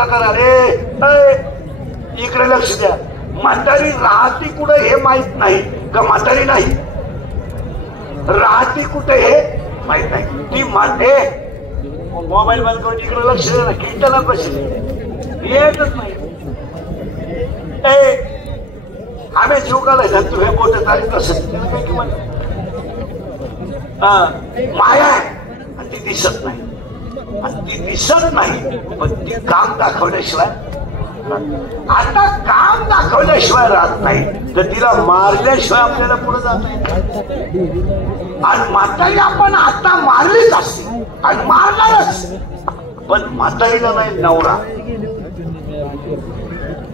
करा रे इकडे लक्ष द्या. म्हातारी राहती कुठं हे माहित नाही का म्हातारी नाही राहती कुठे हे माहित नाही ती म्हणते मोबाईल बंद करून इकडे लक्ष द्या ना कीर्तनात बसले येतच नाही. आम्ही जीव काढायचा तू हे मोठं तारीख असेल माया आहे आणि ती दिसत नाही आणि ती दिसत नाही पण ती काम दाखवल्याशिवाय आता काम दाखवल्याशिवाय राहत नाही तर तिला मारल्याशिवाय आपल्याला पुढे जात नाही. आणि म्हातारी आपण आता मारलीच असते आणि मारणारच पण म्हातारीला नाही नवरा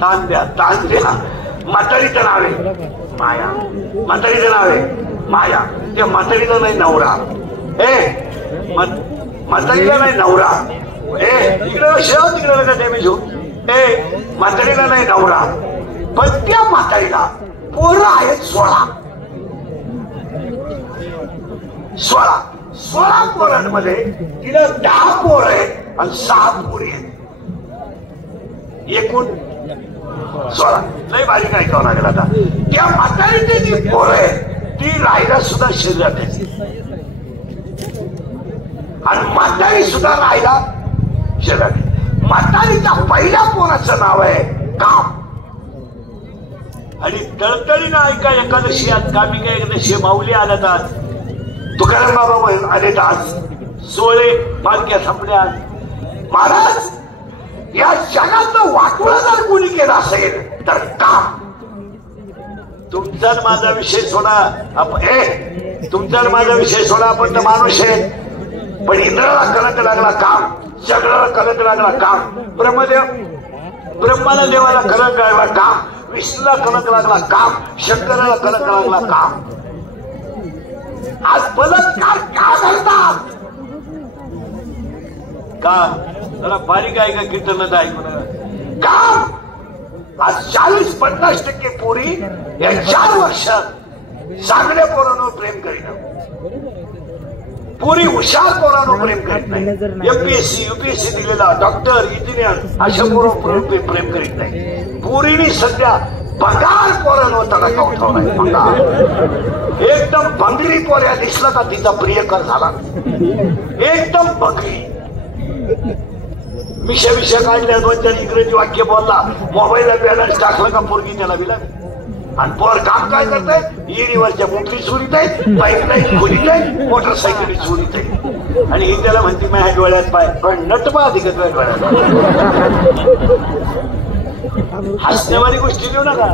ताण द्या म्हातारीचं नाव आहे माया म्हातारीचं नाव आहे माया त्या म्हातारीला नाही नवरा म्हातारीला नाही नवरा तिकडे शेव तिकडे का डॅमेज हो म्हातारीला नाही नवरा पण त्या म्हातारीला पोरं आहेत 16 पोरांमध्ये तिला 10 पोरं आहेत आणि 6 पोरी आहेत एकूण 16 लय बारीक ऐकावं लागेल आता. त्या म्हातारीची जी पोरं आहे ती राहायला सुद्धा शरीरात आहे आणि म्हातारी सुद्धा राहायला शरीरात आहे. म्हातारीच्या पहिल्या पोराचं नाव आहे काम आणि तळतळीनं ऐका एकादशी आज कामी काय एकादशी माऊली आल्यात आज तुकाराम बाबा आले आज 16 पालख्या संपल्या. महाराज या जगाचं वाटोळं जर कोणी केलं असेल तर काम. तुमचा माझा विषय सोडा तुमचा माझा विषय सोडा आपण तर माणूस आहे पण इंद्राला कलंक लागला काम चक्राला कलंक लागला काम ब्रह्माला देवाला कलंक लागला काम विष्णूला कलंक लागला काम शंकराला कलंक लागला काम. आज बलात्कार का करतात का जरा बारीक आहे का कीर्तनात ऐकून काम. आज 40-50% पोरी या 4 वर्षात चांगल्या पोरांवर प्रेम करीत पोरी हुशार पोरांवर प्रेम करीत नाही. एमपीएससी युपीएससी दिलेला डॉक्टर इंजिनियर अशा पोरांवर प्रेम करीत नाही. पोरीनी सध्या बंगार पोरांवर तडाखा उठवलाय. एकदम बंगरी पोऱ्या दिसला का तिचा प्रियकर झाला एकदम बंगरी मिशा काढल्या 2-4 इंग्रजी वाक्य बोलला मोबाईलला बॅलन्स टाकलं का पोरगी त्याला बिला आणि पोर काम काय करताय इरीवरच्या मोटरी चोरीत आहेत पाईपलाईन खोलीत आहेत मोटरसायकली चोरीत आहेत आणि ही त्याला म्हणते माझ्या डोळ्यात पाय पण नटपा अधिक डोळ्यात हसण्यावारी गोष्टी लिहू नका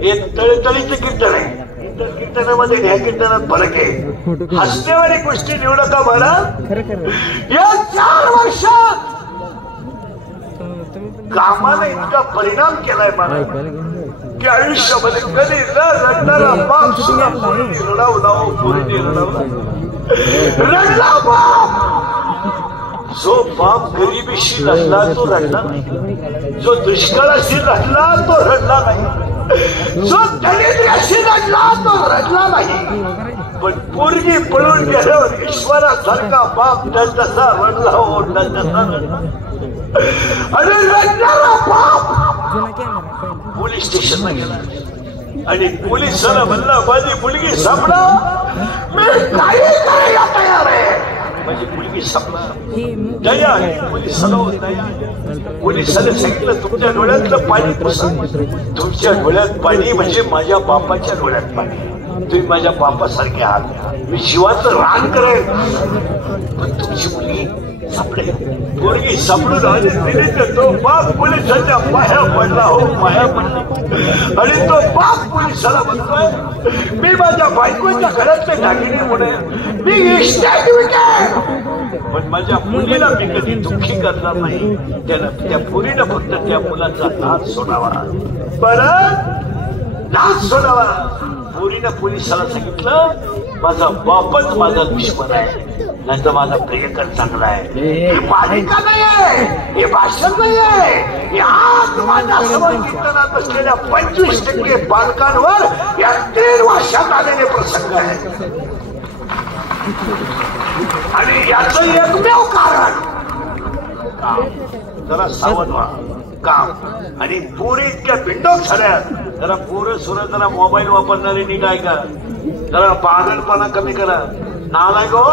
हे तळतळीचं कीर्तन आहे कीर्तनामध्ये ह्या कीर्तनात फरक आहे हसण्यावारी गोष्टी लिहू नका मला या 4 वर्षात कामाने इतका परिणाम केलाय मला की आयुष्यामध्ये कधी न रडणारा बाप सुद्धा रडला बाप जो बाप गरिबीशी रडला तो रडला नाही जो दुष्काळाशी रडला तो रडला नाही जो दरिद्र्याशी रडला तो रडला नाही पण पोरगी पळून गेल्यावर ईश्वरासारखा बाप तसा रडला हो तसा रडला आणि रडणारा बाप पोलीस स्टेशनला गेला आणि पोलिसांना म्हणला माझी मुलगी सापडा मी काही करायला तयार आहे माझी मुलगी सापडा दया आहे पोलिसांना सांगितलं तुमच्या डोळ्यातलं पाणी पुसा तुमच्या डोळ्यात पाणी म्हणजे माझ्या बापाच्या डोळ्यात पाणी तुम्ही माझ्या बापासारखे आहात मी जीवाचं रान करेन पण तुमची मुलगी सापडेल पोरगी सापडून आली तिने तो बाप पोलिसांच्या पाया पडला हो पाया पडला आणि तो बाप पोलिसाला म्हणतोय मी माझ्या बायकोच्या घरातले दागिने म्हणून मी इस्टेट विकेन पण माझ्या मुलीला मी कधी दुःखी करणार नाही त्यानं त्या पोरीनं फक्त त्या मुलाचा नाच सोडावा परत नाच सोडावा पोरीनं पोलिसाला सांगितलं माझा बापच माझा दुश्मन आहे नाही तर माझा प्रियकर चांगला आहे ही मालिका नाही आहे हे भाषण नाही आहे या माझ्यासमोर कीर्तनात बसलेल्या 25% बालकांवर या 3 वर्षात आलेले प्रसंग आहेत आणि याचं एकमेव कारण जरा सावध व्हा काम आणि पोरी इतक्या बिंडोक झाल्या जरा पोरं सुर जरा मोबाईल वापरणारे नीट आहे का जरा पागलपणा कमी करा नालायक हो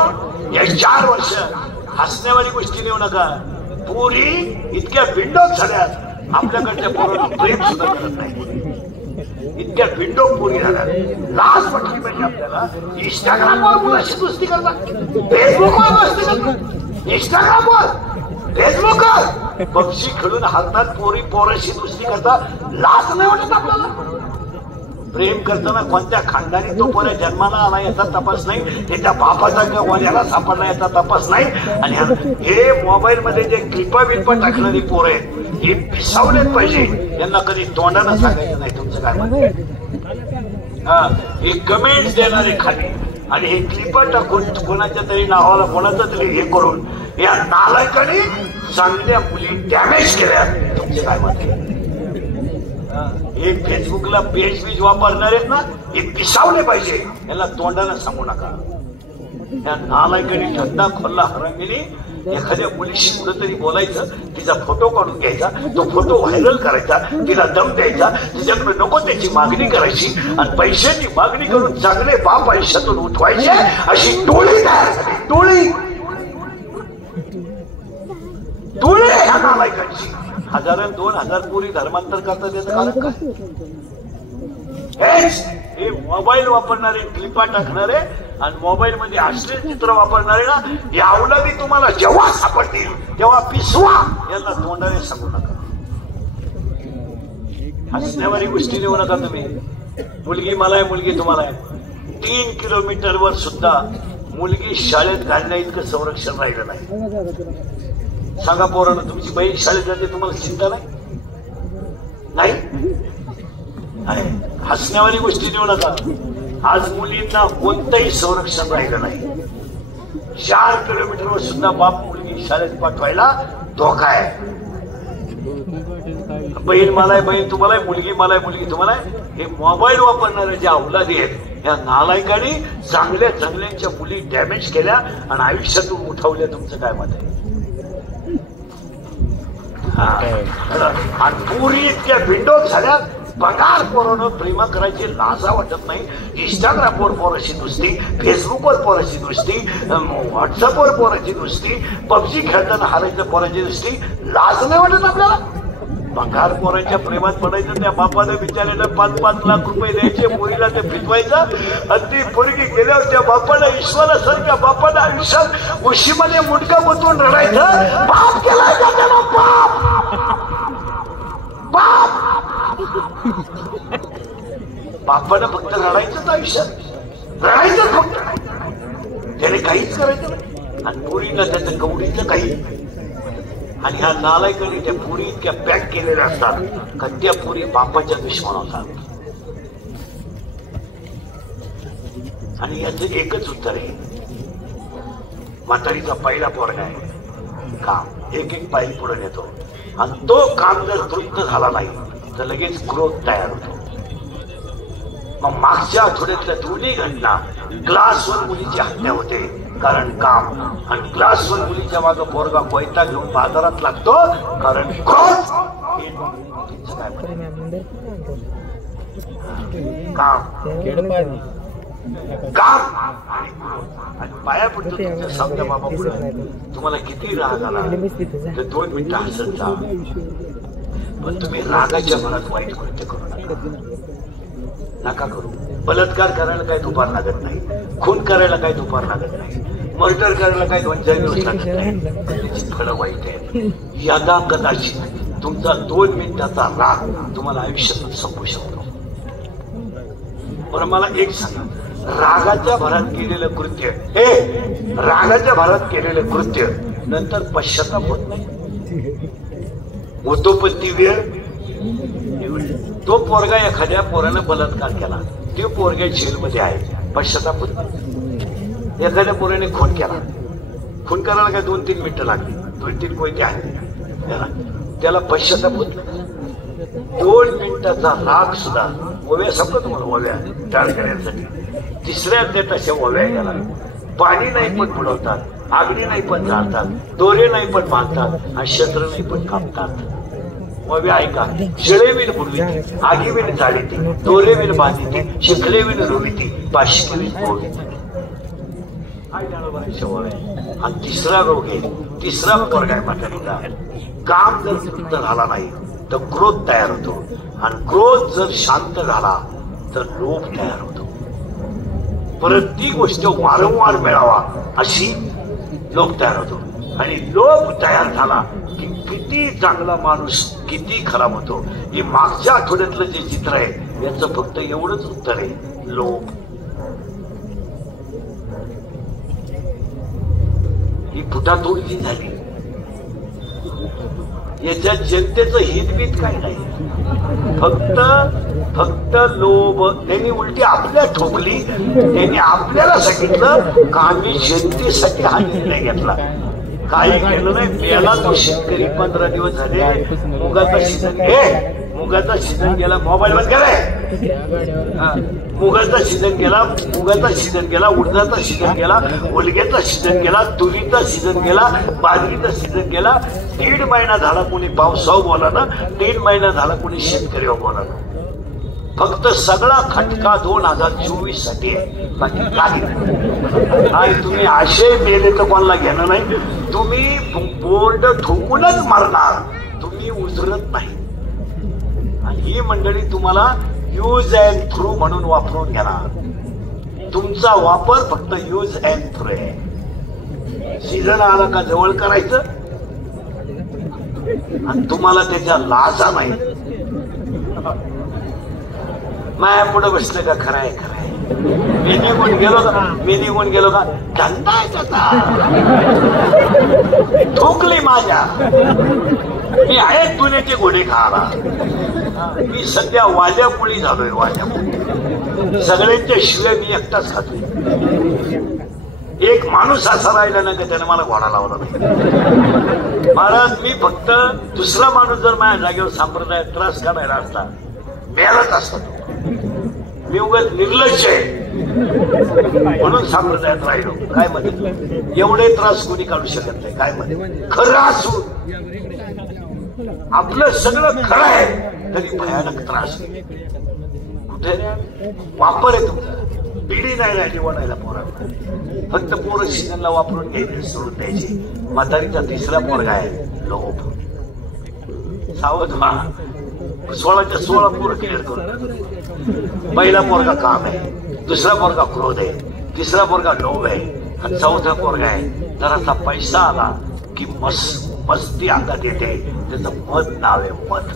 या 4 वर्ष हसण्यावारी गोष्टी नेऊ नका पोरी इतक्या बिंडोक झाल्या आपल्याकडच्या पोरांना प्रेम सुद्धा करत नाही इतक्या बिंडोक पोरी झाल्या लाज वाटली पाहिजे आपल्याला इंस्टाग्रामवर मुलाशी दोस्ती करतात फेसबुकवर दोस्ती करतात इंस्टाग्रामवर फेसबुकवर पबजी खेळून हातात पोरी पोराशी दोस्ती करतात लाज नाही वाटत आपल्याला प्रेम करताना कोणत्या खानदानी तो पोऱ्या जन्माला आला याचा तपास नाही त्याच्या बापाचा किंवा वल्याला सापडला याचा तपास नाही आणि हे मोबाईल मध्ये जे क्लिपा बिल्पा टाकणारी पोरं आहेत हे पिसावलेच पाहिजे यांना कधी तोंडानं सांगायचं नाही तुमचं काय हा हे कमेंट्स देणारे खाली आणि हे क्लिपा टाकून कोणाच्या तरी नावाला कोणाचं तरी हे करून या नालायकाने चांगल्या मुली डॅमेज केल्या तुमचे काय म्हणते हे फेसबुकला पेज बीज वापरणार आहेत ना हे पिसावले पाहिजे याला तोंडानं सांगू नका या नालायकाने धंदा खोलला हरंगीने एखाद्या मुलीशी कुठंतरी बोलायचं तिचा फोटो काढून घ्यायचा तो फोटो व्हायरल करायचा तिला दम द्यायचा तिच्याकडे नको त्याची मागणी करायची आणि पैशाची मागणी करून चांगले बाप आयुष्यातून उठवायचे अशी टोळी तयार झाली टोळी टोळी ह्या नालायकांची 1000-2000 पोरी धर्मांतर करतात याचं कारण काय हे मोबाईल वापरणारे क्लिपा टाकणारे आणि मोबाईल मध्ये अश्लील चित्र वापरणारे ना या अवलादी तुम्हाला जेव्हा सापडतील तेव्हा पिसवा यांना तोंडाने सांगू नका हसण्यावारी गोष्टी देऊ नका तुम्ही मुलगी मला आहे मुलगी तुम्हाला आहे 3 किलोमीटरवर सुद्धा मुलगी शाळेत घालण्या इतकं संरक्षण राहिलं नाही सांगा पोरानं तुमची बहीण शाळेत जाते तुम्हाला चिंता नाही हसण्यावारी गोष्टी देऊ नका आज मुलींना कोणतंही संरक्षण राहिलं नाही 4 किलोमीटरवर सुद्धा बाप मुलगी शाळेत पाठवायला धोका आहे बहीण मला आहे बहीण तुम्हाला आहे मुलगी मला आहे मुलगी तुम्हाला आहे हे मोबाईल वापरणारे जे अवलादी आहेत या नालायकांनी चांगल्या चांगल्यांच्या मुली डॅमेज केल्या आणि आयुष्यातून उठवल्या तुमचं काय मत आहे आणि पुरी इतक्या विंडोज झाल्या पगार पोरानं प्रेम करायची लाजा वाटत नाही इंस्टाग्रामवर पोराची दोस्ती फेसबुकवर पोराची दोस्ती व्हॉट्सअपवर पोराची दोस्ती पबजी खेळताना हारायचं पोराची दोस्ती लाज नाही वाटत आपल्याला बंगार पोरांच्या प्रेमात पडायचं. त्या बापाने बिचारायला 5-5 लाख रुपये द्यायचे पोरीला, ते फिटवायचं. आणि ती पोरगी गेल्यावर त्या बापानं ईश्वरासारख्या बापानं आयुष्यात उशीमध्ये मुंडका बतून रडायचं. बाप केलाय का त्याला? बाप बापानं फक्त रडायचंच आयुष्यात, रडायचंच फक्त. त्याने काहीच करायचं नाही. आणि पोरीला त्याचं कवडीचं काही. आणि ह्या नालायकांनी त्या पुरी इतक्या पॅक केलेल्या असतात का त्या पुरी बापाच्या दुश्मन होतात. आणि याचं एकच उत्तर आहे, म्हातारीचा पहिला पोरगा आहे काम, एक पायरी पुढे नेतो. आणि तो काम जर तृप्त झाला नाही तर लगेच क्रोध तयार होतो. मग मागच्या आठवड्यातल्या दोन्ही घटना, ग्लासवर मुलीची हत्या होते कारण काम, आणि ग्लासवर मुलीच्या मागे पोरगा कोयता घेऊन बाजारात लागतो कारण क्रोध. काम आणि पाया पडतो तुमच्या समजा बाबा पुढे. तुम्हाला किती राग आला तर 2 मिनिटं हसत जा, पण तुम्ही रागाच्या भरात वाईट कृत्य करू नका करू. बलात्कार करायला काही दुपार लागत नाही, खून करायला काही दुपार लागत नाही, मर्डर करायला काही 2-4 दिवस लागत नाही. त्याची फळं वाईट आहे. यदा कदाचित तुमचा 2 मिनिटाचा राग तुम्हाला आयुष्यातून संपू शकतो. बरं मला एक सांगा, रागाच्या भरात केलेलं कृत्य, रागाच्या भरात केलेलं कृत्य नंतर पश्चाताप होत नाही? होतो पण ती वेळ. तो पोरगा एखाद्या पोरानं बलात्कार केला, ते पोरग्या जेलमध्ये आहे, पश्चाताप होत नाही. एखाद्या पोराने खून केला, खून करायला काय 2-3 मिनिटं लागली, 2-3 कोयते आहे, त्याला पश्चाताप होत नाही. 2 मिनिटाचा राग सुद्धा ओव्या संपत तुम्हाला, ओव्या टाळ करण्यासाठी. तिसऱ्या तशा ओव्या गेला. पाणी नाही पण बुडवतात, आगणी नाही पण जाळतात, दोरे नाही पण बांधतात, आणि शस्त्र नाही पण कापतात. ओव्या ऐका, शिळे विण बुडविती, आगी विण जाळीती, दोरे विण बांधिती, शिखले विण रोविती, पाशिके विण पोळविती. आणि तिसरा रोग आहे, तिसरा वर्ग आहे म्हातारीचा. काम जर तृप्त झाला नाही तर क्रोध तयार होतो, आणि क्रोध जर शांत झाला तर लोभ तयार होतो. परत ती गोष्ट वारंवार मिळावा अशी लोभ तयार होतो. आणि लोभ तयार झाला की किती चांगला माणूस किती खराब होतो. हे मागच्या आठवड्यातलं जे चित्र आहे याचं फक्त एवढंच उत्तर आहे, लोभ. ही फुटातोडची झाली. याच्यात जनतेचं हितबीत काही नाही, फक्त लोभ. त्यांनी उलटी आपल्या ठोकली. त्यांनी आपल्याला सांगितलं का आम्ही जनतेसाठी हा निर्णय घेतला. काही केलं नाही. मेला तो शेतकरी 15 दिवस झाले. मुगाचा सीझन गेला. मोबाईल बंद कराय. मुगाचा सीझन गेला, मुगाचा सीझन गेला, उडदाचा सीझन गेला, ओलग्याचा सीझन गेला, तुरीचा सीझन गेला, बाजरीचा सीझन गेला. 1.5 महिना झाला कोणी पावसावर बोला ना, 1.5 महिना झाला कोणी शेतकरीवर बोला ना. फक्त सगळा खटका 2024 साठी आहे, बाकी काही नाही. आणि तुम्ही आशय मेले तर कोणाला घेणं नाही. तुम्ही बोर्ड ठोकूनच मारणार, तुम्ही उजरत नाही. आणि ही मंडळी तुम्हाला यूज अँड थ्रू म्हणून वापरून घेणार. तुमचा वापर फक्त यूज अँड थ्रू आहे. सीझन आला का जवळ करायचं, आणि तुम्हाला त्याच्या लाजा नाही. माया पुढे बसलं का खरंय खरंय, मी निघून गेलो का धंदा आहे त्याचा. ठोकली माझ्या. मी आहे दुनियाचे घोडे खाला. मी सध्या वाल्यापुळी झालोय, वाल्यापुळी. सगळ्यांच्या शिवाय मी एकटाच खातोय. एक माणूस असा राहिला ना की त्याने मला घोडा लावला नाही. महाराज मी फक्त दुसरा माणूस जर माझ्या जागेवर संप्रदायात त्रास काढायला असता मेलाच असतो. मी उगाच निर्लज्ज आहे म्हणून संप्रदायात राहिलो. काय मध्ये एवढे त्रास कोणी काढू शकत नाही. काय मध्ये खरं असून आपलं सगळं खरं आहे तरी भयानक त्रास. कुठे वापर आहे तुमचा. बिडी नाही राहिली वडायला पोरांना. फक्त पोरं सीझनला वापरून घ्यायचे, सोडून द्यायचे. म्हातारीचा तिसरा पोरगा आहे लोभ. सावध व्हा. 16च्या 16 पोरं क्लिअर करून. पहिला पोरगा काम आहे, दुसरा पोरगा क्रोध आहे, तिसरा पोरगा लोभ आहे, आणि चौथा पोरगा आहे जरासा पैसा आला की मस्ती अंगात येते. त्याचं मत नाव आहे मत.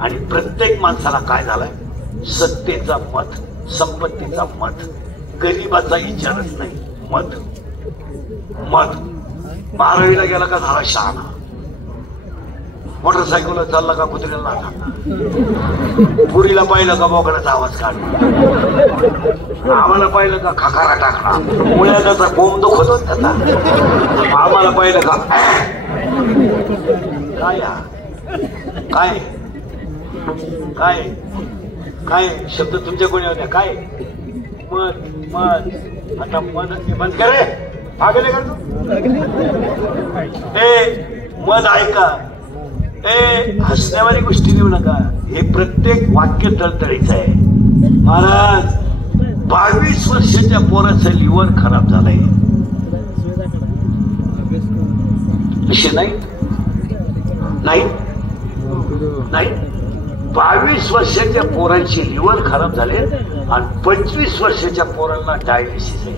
आणि प्रत्येक माणसाला काय झालंय, सत्तेचा मत, संपत्तीचा मत, गरीबाचा विचारच नाही. मत मत. 12वीला गेला का झाला शहाणा, मोटरसायकलवर चालला का कुत्र्याला लाथा, पुरीला पाहिलं का बोकडाचा आवाज काढला, आम्हाला पाहिलं का खकारा टाकला, मुळ्याचा बोंब दुखत होत त्याचा, आम्हाला पाहिलं का काय काय काय काय शब्द तुमच्या कोणी होत्या काय. मत मत. आता मत बंद करे आगले का तू. मत ऐका. हसण्यावाली गोष्टी देऊ नका. हे प्रत्येक वाक्य तळतळीचं आहे. महाराज 22 वर्षाच्या पोराचं लिव्हर खराब झालंय. विषय नाही नाही नाही. 22 वर्षाच्या पोरांची लिव्हर खराब झाले आणि 25 वर्षाच्या पोरांना डायलिसिस आहे.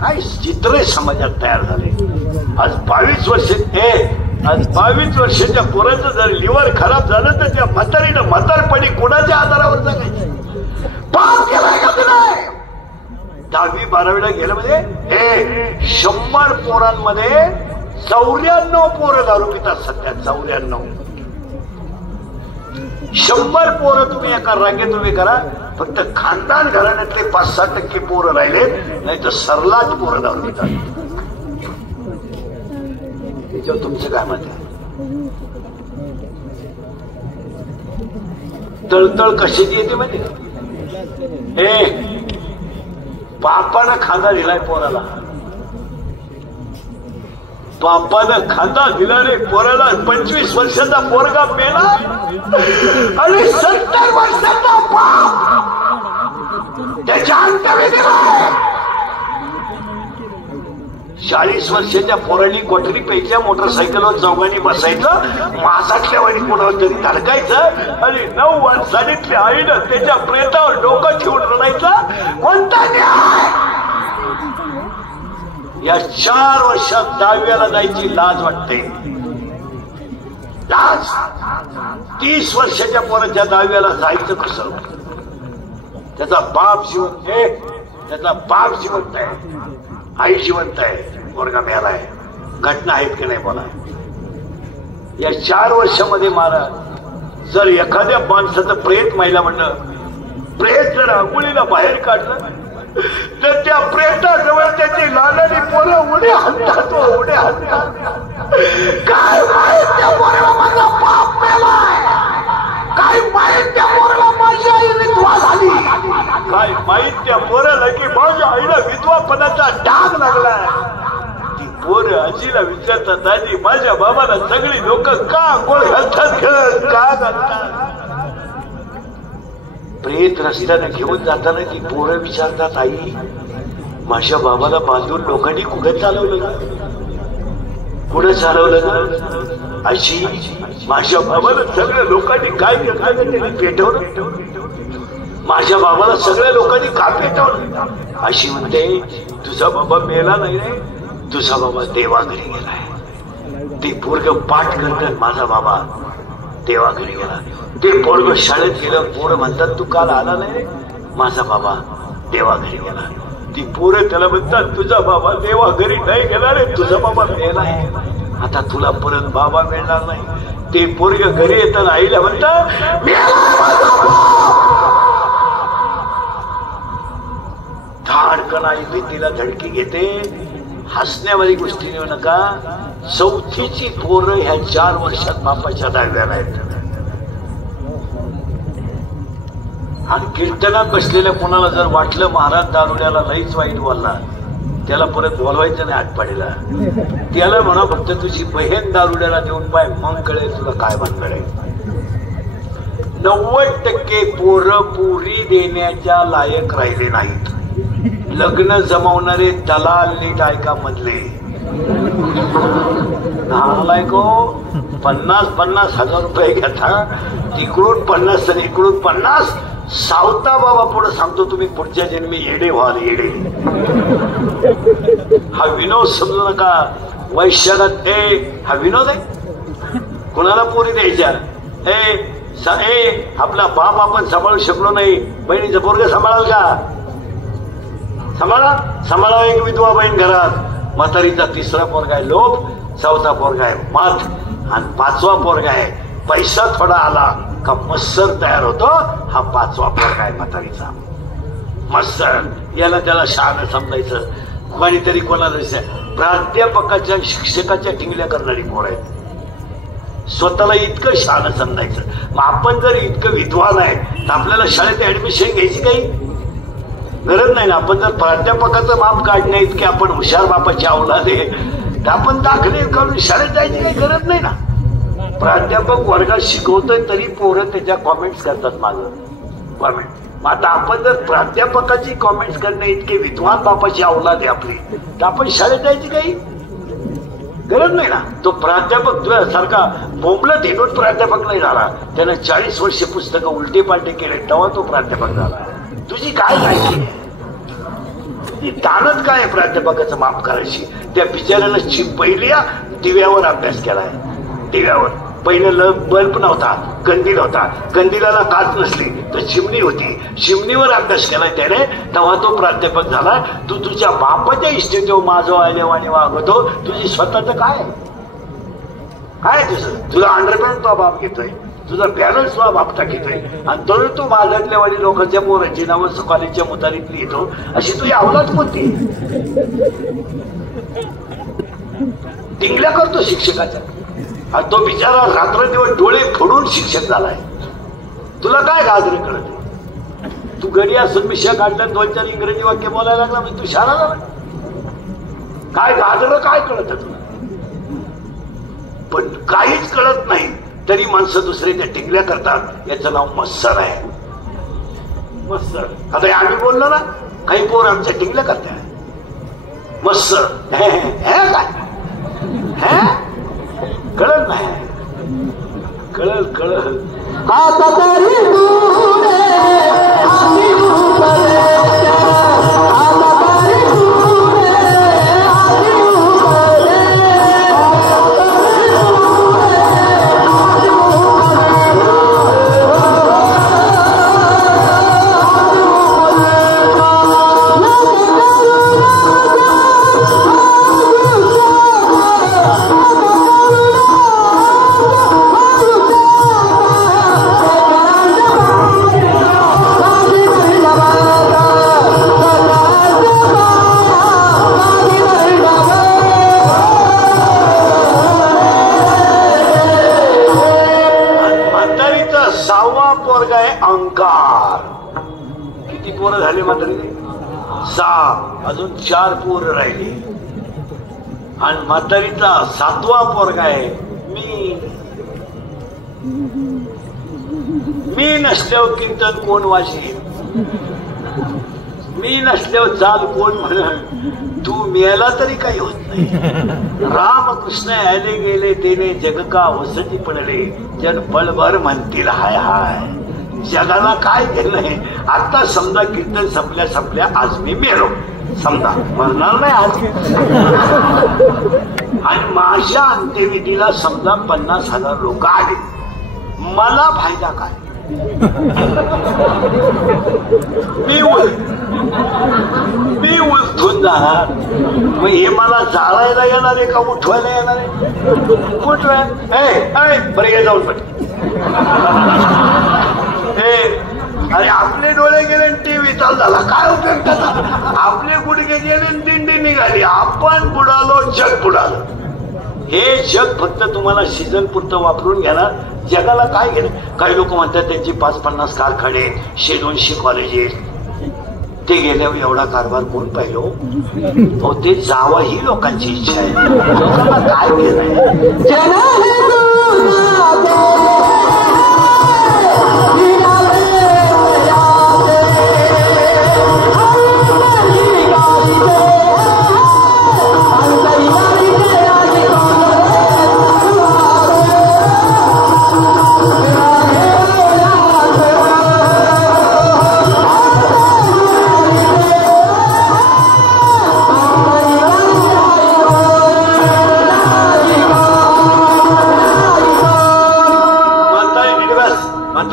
काय चित्र समाजात तयार झाले. आज 22 वर्षाच्या पोराचं जर लिव्हर खराब झालं तर त्या म्हातारीनं म्हातारपणी कोणाच्या आधारावर जगायचं. पाप केलाय का नाही. 10वी 12वीला गेलं म्हणजे 100 पोरांमध्ये 94 पोरं दारू पितात सध्या. 94. 100 पोरं तुम्ही एका रांगेत उभे करा. फक्त खानदान घराण्यातले 5-6% पोरं राहिले, नाही तर सरलाच पोरं दारू पितात. त्याच्यावर तुमचं काय मत आहे. तळतळ कशाची येते म्हणजे बापानं खांदा दिलाय पोराला. बापानं खांदा दिला रे पोराला. 25 वर्षाचा पोरगा मेला आणि 70 वर्षाचा बाप त्याच्या अंत्यविधीला. 40 वर्षाच्या पोरांनी कोठरी प्यायच्या, मोटरसायकलवर चौघांनी बसायचं, मासातल्या वाणी कोणावर तरी धडकायचं आणि 9 वर्षांनीतल्या आईनं त्याच्या प्रेतावर डोकं ठेवून रडायचं. कोणता न्याय. या 4 वर्षात 10व्याला जायची लाज वाटते. लाज. 30 वर्षाच्या पोराच्या 10व्याला जायचं कसं. त्याचा बाप जिवंत आहे, त्याचा बाप जिवंत आहे, आई जिवंत आहे, पोरगा मेलाय. घटना आहेत की नाही बोला. या 4 वर्षामध्ये महाराज जर एखाद्या माणसाचं प्रेत महिला म्हणलं, प्रेत जर आंघोळीला बाहेर काढलं तर त्या प्रेताजवळ त्याची लाडाची पोरं उडे हलतात. उडे हलतात. काय माहित त्या पोराला माझा बाप मेलाय. काय माहित त्या पोराला माझी आई विधवा झाली. काय माहित त्या पोराला की माझ्या आईला विधवापणाचा डाग लागलाय. ती पोरं आजीला विचारतात, आजी माझ्या बाबाला सगळी लोक का गोळ घालतात, का घालतात. प्रेत रस्त्यानं घेऊन जाताना ती पोरं विचारतात, आई माझ्या बाबाला बांधून लोकांनी कुठे चालवलं ना, कुठे चालवलं ना. अशी माझ्या बाबाला सगळ्या लोकांनी काय पेटवलं. माझ्या बाबाला सगळ्या लोकांनी का पेटवलं. अशी म्हणते तुझा बाबा मेला नाही रे, तुझा बाबा देवाघरी गेलाय. ते पोरग पाठ करतात माझा बाबा देवाघरी गेला. ते पोरग शाळेत गेलं. पोरं म्हणतात तू काल आला नाही रे, माझा बाबा देवाघरी गेला. ती पोरं त्याला म्हणतात तुझा बाबा देवाघरी नाही गेला रे, तुझा बाबा मेला. आता तुला परत बाबा मिळणार नाही. ते पोरग घरी येताना आईला म्हणतात धाडकन आई भीतीला धडकी घेते. हसण्यावाली गोष्टी नेऊ नका. 4थीची पोरं ह्या 4 वर्षात बापाच्या 10व्याला आहेत. आणि कीर्तनात बसलेल्या कोणाला जर वाटलं महाराज दारुड्याला लईच वाईट बोलला, त्याला परत बोलवायचं नाही आठपाडीला. त्याला म्हणा फक्त तुझी बहीण दारुड्याला देऊन पाय, मग कळेल तुला काय भानगड आहे. 90% पोरं पुरी देण्याच्या लायक राहिले नाहीत. लग्न जमवणारे दलाल नीट ऐका मधले नालायको 50,000 रुपये घेता, तिकडून 50 आणि इकडून 50. सावता बाबा पुढे सांगतो तुम्ही पुढच्या जन्मी येडे व्हाल येडे. हा विनोद समजू नका. वैशाखात हा विनोद आहे. कुणाला पोरी द्यायच्या? आपला बाप आपण सांभाळू शकलो नाही, बहिणीचं पोरग सांभाळाल का? सांभाळा एक विधवा बहीण घरात. म्हातारीचा 3रा पोरगा आहे लोभ, 4था पोरगा आहे मध, आणि 5वा पोरगा आहे पैसा थोडा आला का मत्सर तयार होतो. हा 5वा पोरगा आहे म्हातारीचा मत्सर. याला त्याला शहाणं समजायचं. कोणीतरी कोणाला प्राध्यापकाच्या शिक्षकाच्या टिंगल्या करणारी पोर आहेत. स्वतःला इतकं शहाणं समजायचं. मग आपण जर इतकं विद्वान आहे तर आपल्याला शाळेत ऍडमिशन घ्यायची काही गरज नाही ना. आपण जर प्राध्यापकाचं माप काढण्या इतके आपण हुशार बापाची अवलाद आहे तर आपण दाखले काढून शाळेत जायची काही गरज नाही ना. प्राध्यापक वर्गात शिकवतोय तरी पोरं त्याच्या कॉमेंट्स करतात माझं कॉमेंट. मग आता आपण जर प्राध्यापकाची कॉमेंट्स करणे इतके विद्वान बापाची अवलाद आहे आपली तर आपण शाळेत जायची काही गरज नाही ना. तो प्राध्यापक तुझ्यासारखा बोंबलत हिंडून प्राध्यापक नाही झाला. त्यानं 40 वर्ष पुस्तकं उलटे पालटे केले तेव्हा तो प्राध्यापक झाला. तुझी काय माहिती ती ताणत काय आहे प्राध्यापकाचं माफ करायची? त्या बिचाऱ्यानं पहिल्या दिव्यावर अभ्यास केलाय. दिव्यावर पहिलं बल्ब नव्हता, कंदील होता. कंदिलाला काच नसली तर चिमणी होती. चिमणीवर अभ्यास केलाय त्याने, तेव्हा तो प्राध्यापक झाला. तू तुझ्या बापाच्या इष्टेतो माझं आलेवाणी वागवतो. तुझी स्वतःच काय तुझं अंडरपॅन्ट तो बाप घेतोय, तुझा बॅलन्स तुझा बाप टाकीतोय, आणि तरी तू माझ्यातल्या वाली लोकांच्या पोरांची नावं कॉलेजच्या मुतारीतली येतो. अशी तुझी अवलाद कोणती? टिंगल्या करतो शिक्षकाच्या. आणि तो बिचारा रात्रदिवस डोळे फोडून शिक्षक झालाय. तुला काय गाजर कळत? तू घरी असून मिशा काढल्या 2-4 इंग्रजी वाक्य बोलायला लागला म्हणजे तू शाळा झाला. काय गाजर काय कळत तुला? पण काहीच कळत नाही तरी माणसं दुसरे त्या टिंगल्या करतात. याचं नाव मत्सर आहे. मत्सर. आता आम्ही बोललो ना, काही पोर आमच्या टिंगल्या करतात. मत्सर काय कळत नाही. कळल आता तरी झाले मात्र 6, अजून 4 पोरं राहिले. आणि म्हातारीचा 7वा पोरगा आहे मी नसल्यावर कीर्तन कोण वाचेल? मी नसल्यावर चाल कोण म्हण? तू मेला तरी काही होत नाही. रामकृष्ण आले गेले तेने जग का वसती पडले, जन पळभर म्हणतील हाय हाय. जगाला काय केलंय? आता समजा कीर्तन संपल्या आज मी मेलो समजा, मरणार नाही आज. आणि माझ्या अंत्यविधीला समजा 50,000 लोक आले, मला फायदा काय? मी उलथून जाणार. मग हे मला जाळायला येणार आहे का उठवायला येणार आहे? उठवाय बरं ये जाऊन पण. अरे आपले डोळे गेले टीव्ही चालू झाला, काय उपयोग त्याचा? आपले गुडघे गेले दिंडी निघाली, आपण बुडालो, जग बुडालं. हे जग फक्त तुम्हाला सीझन पुरतं वापरून घेणार. जगाला काय गेलं? काही लोक म्हणतात त्यांची 5-50 कारखाने, 100-200 कॉलेजेस. ते गेल्यावर एवढा कारभार कोण पाहिलो? ते जावा ही लोकांची इच्छा आहे. लोकांना काय केलंय?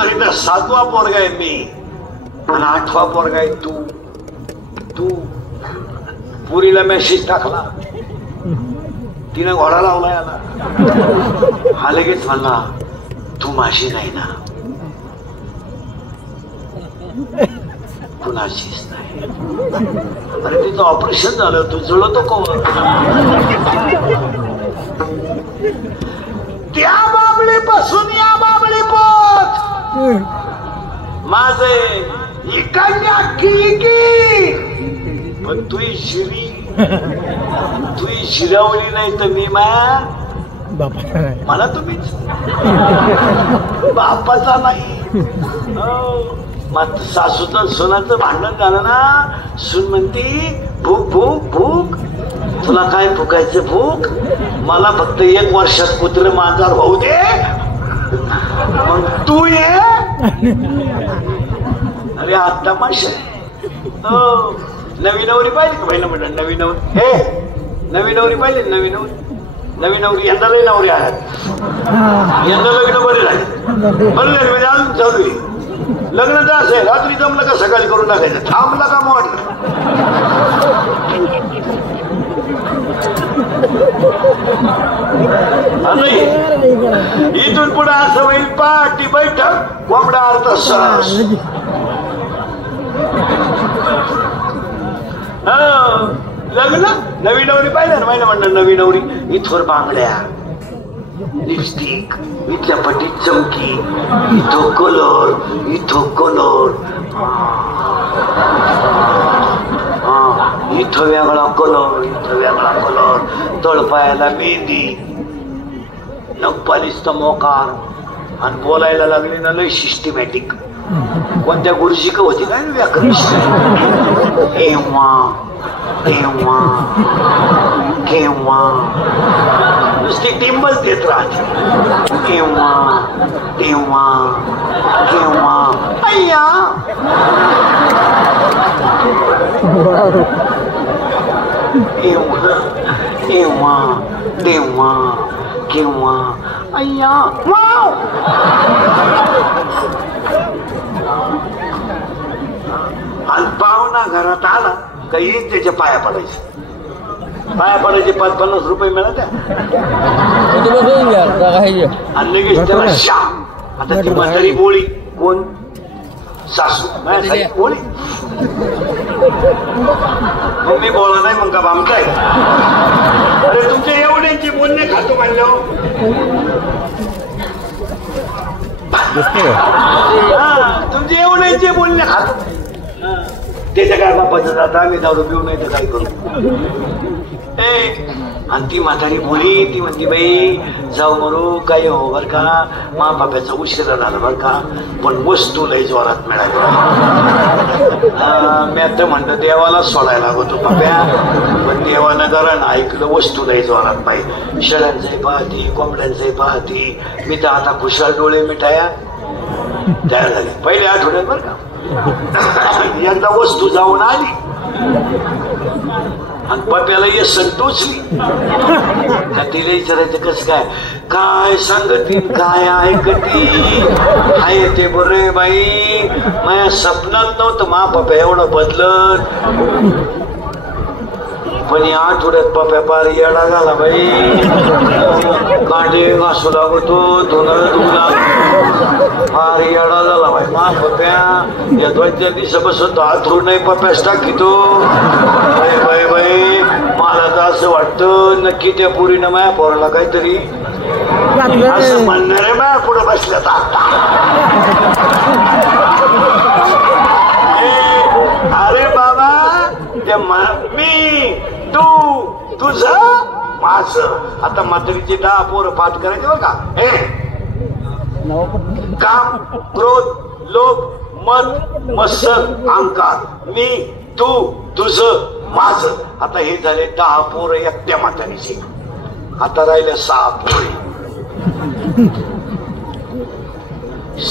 तरी तर 7वा पोरगा आहे मी आणि 8वा पोरगा आहे तू. तू पुरीला मेसेज टाकला, तिने घोडा लावला याला. हा लगेच म्हणला तू माझी नाही ना, कुणाचीच नाही. अरे तिचं ऑपरेशन झालं, तू जुळतो कोण? त्या बाबळीपासून या बाबळी पोच माझे इकडल्या की पण तुही शिरी, तुही शिरावली नाही तर मी मला तुम्हीच बापाचा नाही. मग सासूचं सोनाचं भांडण झालं ना, सून म्हणती भूक भूक भूक, तुला काय भुकायचं भूक, मला फक्त 1 वर्षात कुत्र मांजर होऊ दे, मग तू ये. अरे आता माशे नवी नवरी पाहिजे का पहिलं म्हटलं? नवी नवरी, हे नवी नवरी पाहिजे. नवी नवरी यंदा लई नवरी आहेत, यंदा लग्न बरे झाले, बरं नाही म्हणजे अजून चालू आहे. लग्न तर असं आहे, रात्री जमलं का सकाळी करून टाकायचं, थांबला का मोडलं. इथून पुढे असं होईल, पार्टी बैठक कोंबडा अर्थ सरस. लग्न नवी नवरी पाहिजे ना, महिना म्हणलं नवी नवरी, इथवर बांगड्या, लिपस्टिक, इथल्या पटीत चमकी, इथं कलर, इथं कलर, इथं वेगळा कलर, इथं वेगळा कलर, तळपायाला मेहंदी, नखपालीचं मोकार, आणि बोलायला लागली ना लय सिस्टमॅटिक. कोणत्या गुरुजी का होती काय व्याकरण? एव्हा तेव्हा केव्हा नुसती टिंबच देत राहते. केव्हा तेव्हा केव्हा अय्या केव्हा केव्हा तेव्हा केव्हा अय्या. वाव आणि पाहुणा घरात आला काही त्याच्या पाया पडायचे, पाया पडायचे 5-50 रुपये मिळत. आणि लगेच त्याला श्याम. आता ती म्हातारी बोळी कोण? सासू बोळी. मग मी बोला नाही मग का बामचाय? अरे तुमच्या एवढ्यांची बोलणे खातो म्हणलं, तुमचे एवढ्यांचे बोलणे खातो. त्याच्या काय बापाचं जाता आम्ही दारू पिऊ नाही तर काय करू. आणि ती म्हातारी बोली, ती म्हणती बाई जाऊ मरू काही हो बर का, मा बाप्याचा उशिरा झाला बर का, पण वस्तू लय जोरात मिळाली. मी आता म्हणतो देवाला सोडायला लागतो बाप्या, पण देवानं कारण ऐकलं वस्तू लय जोरात पाहिजे. शेळ्यांचंही पाहती, कोंबड्यांचंही पाहती. मी तर आता खुशाल डोळे मिठाया तयार झाले पहिले आठवड्यात बर का. एकदा वस्तू जाऊन आली आणि पप्याला ये संतोषली का तिला विचारायचं कसं काय, काय सांगतील काय ऐकती आहे ते बरे बाई. माझ्या स्वप्नात नव्हतं मा पप्या एवढं बदलत, पण या आठवड्यात पप्या पार येडा झाला बाई. कांडे घासू लागतो, धुणं धुला, फार येडा झाला बाई मा पप्या. या 2-4 दिवसापासून तो हातरू नाही पप्यास टाकीतो. बाई बाई बाई मला तर असं वाटतं नक्की त्या पुरीनं माया पोराला काहीतरी असं म्हणणार आहे. माया पुढे बसल्यात आता. अरे बाबा ते मी तू तुझं माझं. आता म्हातारीची 10 पोरं पाठ करायचे बरं का. काम, क्रोध, लोभ, मत, मत्सर, अहंकार, मी तू तुझं माझं. आता हे झाले 10 पोरं एकट्या म्हातारीचे. आता राहिले 6 पोरी.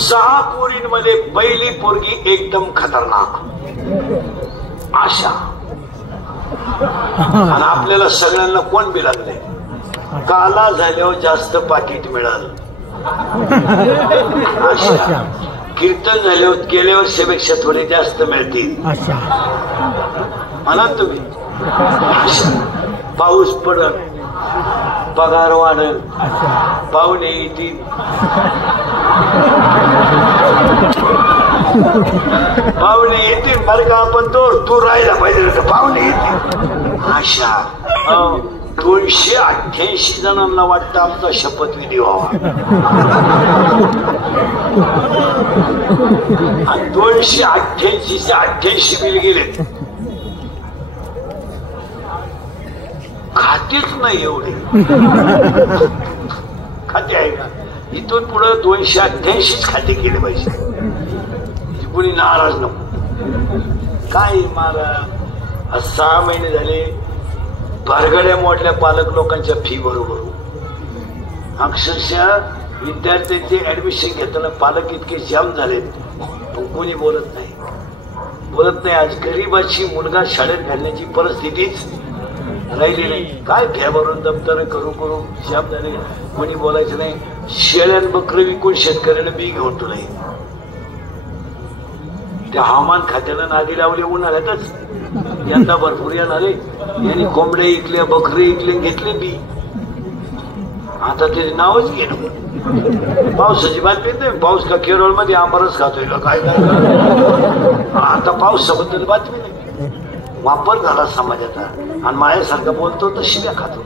6 पोरींमध्ये पहिली पोरगी एकदम खतरनाक आशा. आणि आपल्याला सगळ्यांना कोण बी लागले, काला झाल्यावर जास्त पाकिट मिळाल. आशा कीर्तन झाल्यावर गेल्या वर्षापेक्षा थोडे जास्त मिळतील. म्हणा तुम्ही. पाऊस पडल, पगार वाढल, पाहुणे येतील, पाहुणे येतील बरं का. आपण तू राहायला पाहिजे, पाहुणे येतील. अशा 288 जणांना वाटतं आमचा शपथविधी व्हावा. 288 बिल गेलेत. खातेच नाही एवढे. खाते आहे का? इथून पुढे 288 खाते केले पाहिजे. कुणी नाराज नको. काय महाराज 6 महिने झाले भरगड्या मोडल्या पालक लोकांच्या फी बरोबर. अक्षरशः विद्यार्थ्यांचे ऍडमिशन घेताना पालक इतके जाम झालेत, पण कोणी बोलत नाही. आज गरीबाची मुलगा शाळेत घालण्याची परिस्थितीच राहिली नाही. काय घ्या भरून दप्तर करू जाम झाले. कोणी बोलायचं नाही. शेळ्यान बकरं विकून शेतकऱ्याला बी घेऊन तुला. त्या हवामान खात्याला नादी लावले उन्हाळ्यातच. यंदा भरपूर येणार आहे. यांनी कोंबड्या इकल्या, बकरे इकले, घेतले बी. आता त्याचे नावच घेणं. पावसाची बातमी नाही. पाऊस का केरळमध्ये आंबारच खातोय का काय? आता पावसाबद्दल बातमी नाही. वापर झाला समाजाचा. आणि माझ्यासारखा बोलतो तर शिव्या खातो.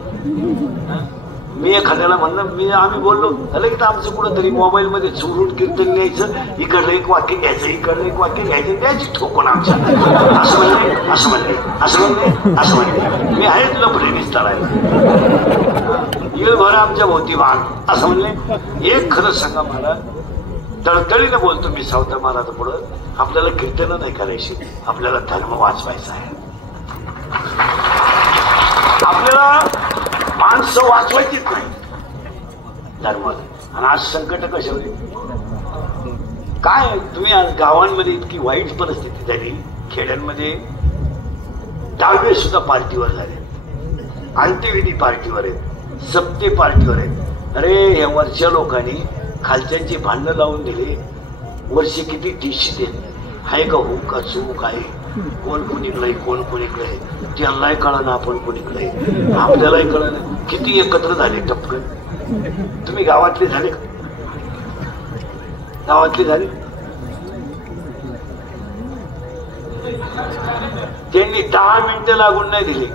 मी एखाद्याला म्हणलं, आम्ही बोललो झालं की आमचं कुठं तरी मोबाईल मध्ये चोरून कीर्तन न्यायचं, इकडलं एक वाक्य घ्यायचं, इकडलं एक वाक्य घ्यायचं, द्यायची ठोकून आमच्या. असं म्हणले मी आहेच लफडे विस्तारायला. येईल भर आमच्या भोवती वाघ असं म्हणले. एक खरं सांगा मला, तळतळीनं बोलतो मी सावता महाराज पुढं, आपल्याला कीर्तन नाही करायची, आपल्याला धर्म वाचवायचा आहे. आपल्याला माणसं वाचवायचीच नाही धर्माला. आणि आज संकट कशावर काय? तुम्ही आज गावांमध्ये इतकी वाईट परिस्थिती झाली. खेड्यांमध्ये 10वे सुद्धा पार्टीवर झाले, अंत्यविधी पार्टीवर आहेत, सप्ते पार्टीवर आहेत. अरे या वरच्या लोकांनी खालच्यांची भांडणं लावून दिले. वर्षी किती टिशी देत आहे का? हो का चूक आहे? कोण कोणीकडे, कोण कोणीकडे, त्यांनाही कळलं, आपण कोणीकडे, आपल्यालाही कळलं. किती एकत्र झाले टपकन. तुम्ही गावातले झाले का? गावातले झाले? त्यांनी 10 मिनिटं लागून नाही दिले,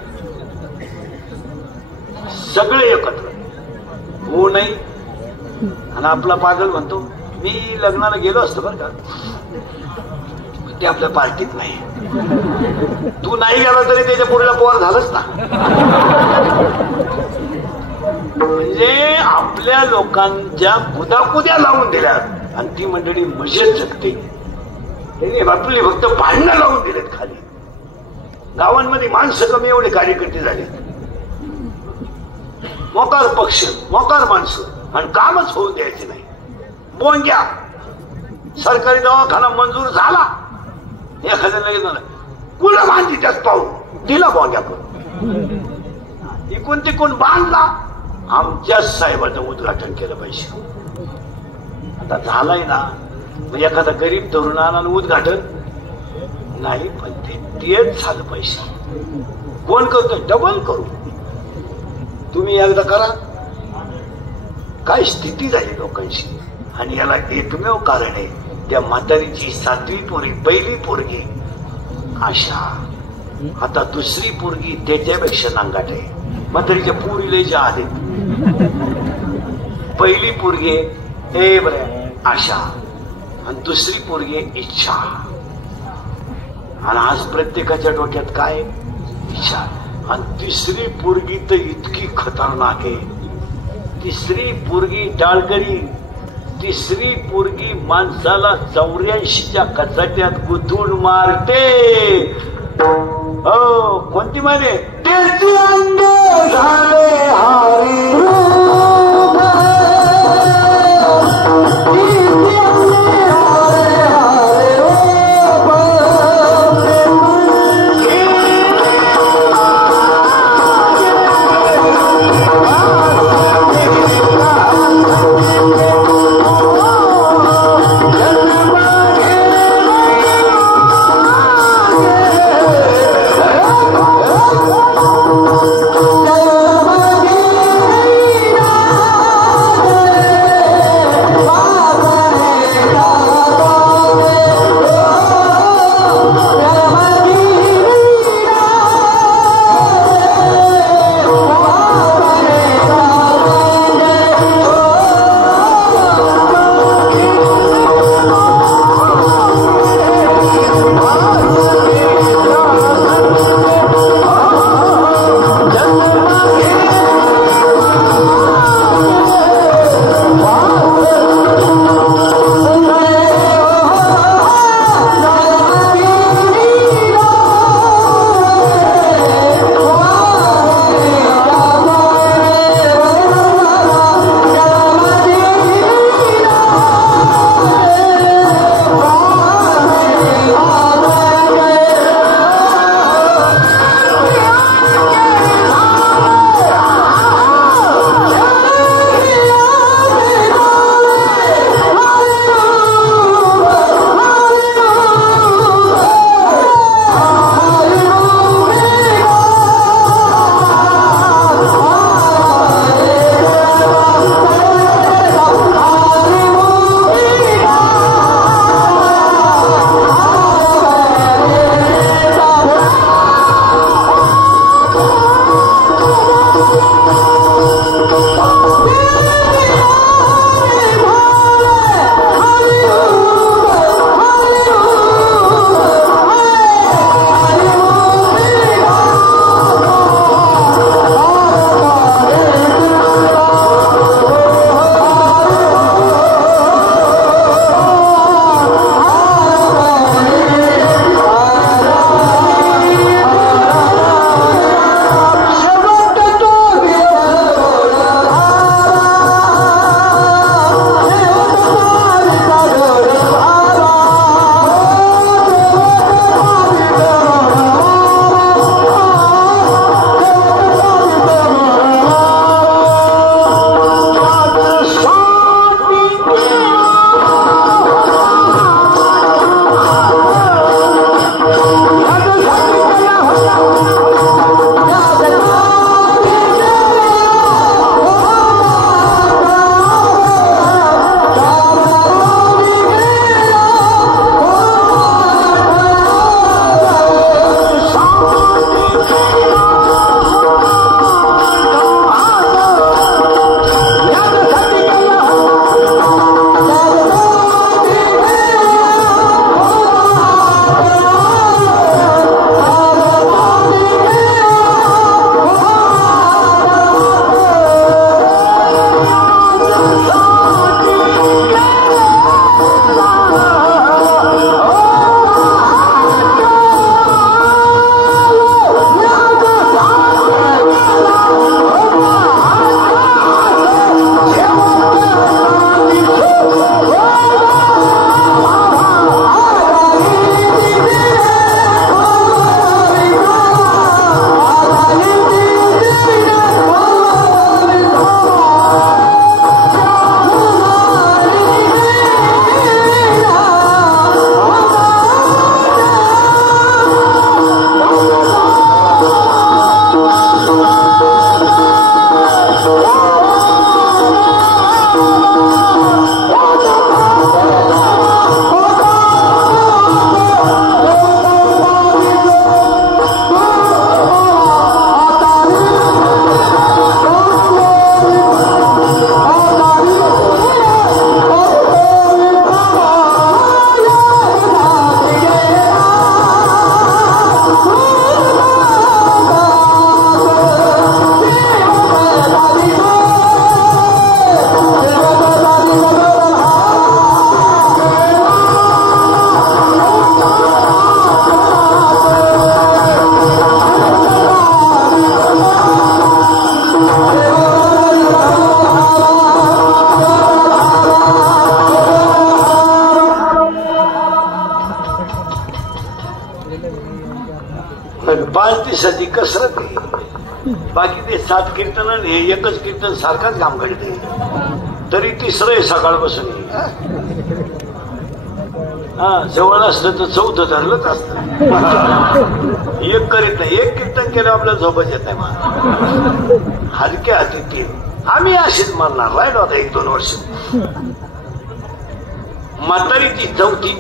सगळे एकत्र. हो नाही. आणि आपला पागल म्हणतो मी लग्नाला गेलो असतो बरं का, ते आपल्या पार्टीत नाही. तू नाही गेला तरी त्याच्या पुढला पोर झालंच ना. म्हणजे आपल्या लोकांच्या कुदाकुद्या लावून दिल्या आणि ती मंडळी मजेत जगते. त्यांनी आपली फक्त भांडणं लावून दिलेत खाली. गावांमध्ये माणसं कमी, एवढे कार्यकर्ते झाले. मोकार पक्ष, मोकार माणसं, आणि कामच होऊ द्यायचे नाही. बोंग्या सरकारी दवाखाना मंजूर झाला, एखाद्या लगेच झालं कुला बांधली त्यात पाहून दिला बोंग्या करून, इकून तिकून बांधला. आमच्या साहेबाचं उद्घाटन केलं पाहिजे. आता झालंय ना, म्हणजे एखादा गरीब तरुणाला उद्घाटन नाही, पण तेच झालं पाहिजे. कोण करतोय? डबल करू. तुम्ही एकदा करा. काय स्थिती झाली लोकांची. आणि याला एकमेव कारण आहे, त्या म्हातारीची 7वी पोरगी, पहिली पोरगी आशा, आता दुसरी पोरगी त्याच्यापेक्षा नांगाट आहे. म्हातारीच्या पोरीला ज्या आहेत, पहिली पोरगी हे बरं आशा, आणि दुसरी पोरगी इच्छा. आणि आज प्रत्येकाच्या डोक्यात काय? इच्छा. आणि तिसरी पोरगी तर इतकी खतरनाक आहे. तिसरी पोरगी टाळकरी, तिसरी पोरगी माणसाला 84च्या कचाट्यात गुंतवून मारते. हो, कोणती मारे? त्याचे अंग झाले हारी Bye. साठी कसरत आहे. बाकी ते 7 कीर्तन हे एकच कीर्तन सारखाच काम करते. तरी तिसरं आहे सकाळपासून. जवळ असतं तर 4थं धरलंच असतं. एक करीत नाही. एक कीर्तन केलं आपल्याला झोपच येत नाही. मला हलक्या हाती 3. आम्ही अशीच म्हणणार राहिलो आता 1-2 वर्ष. म्हातारीची 4थी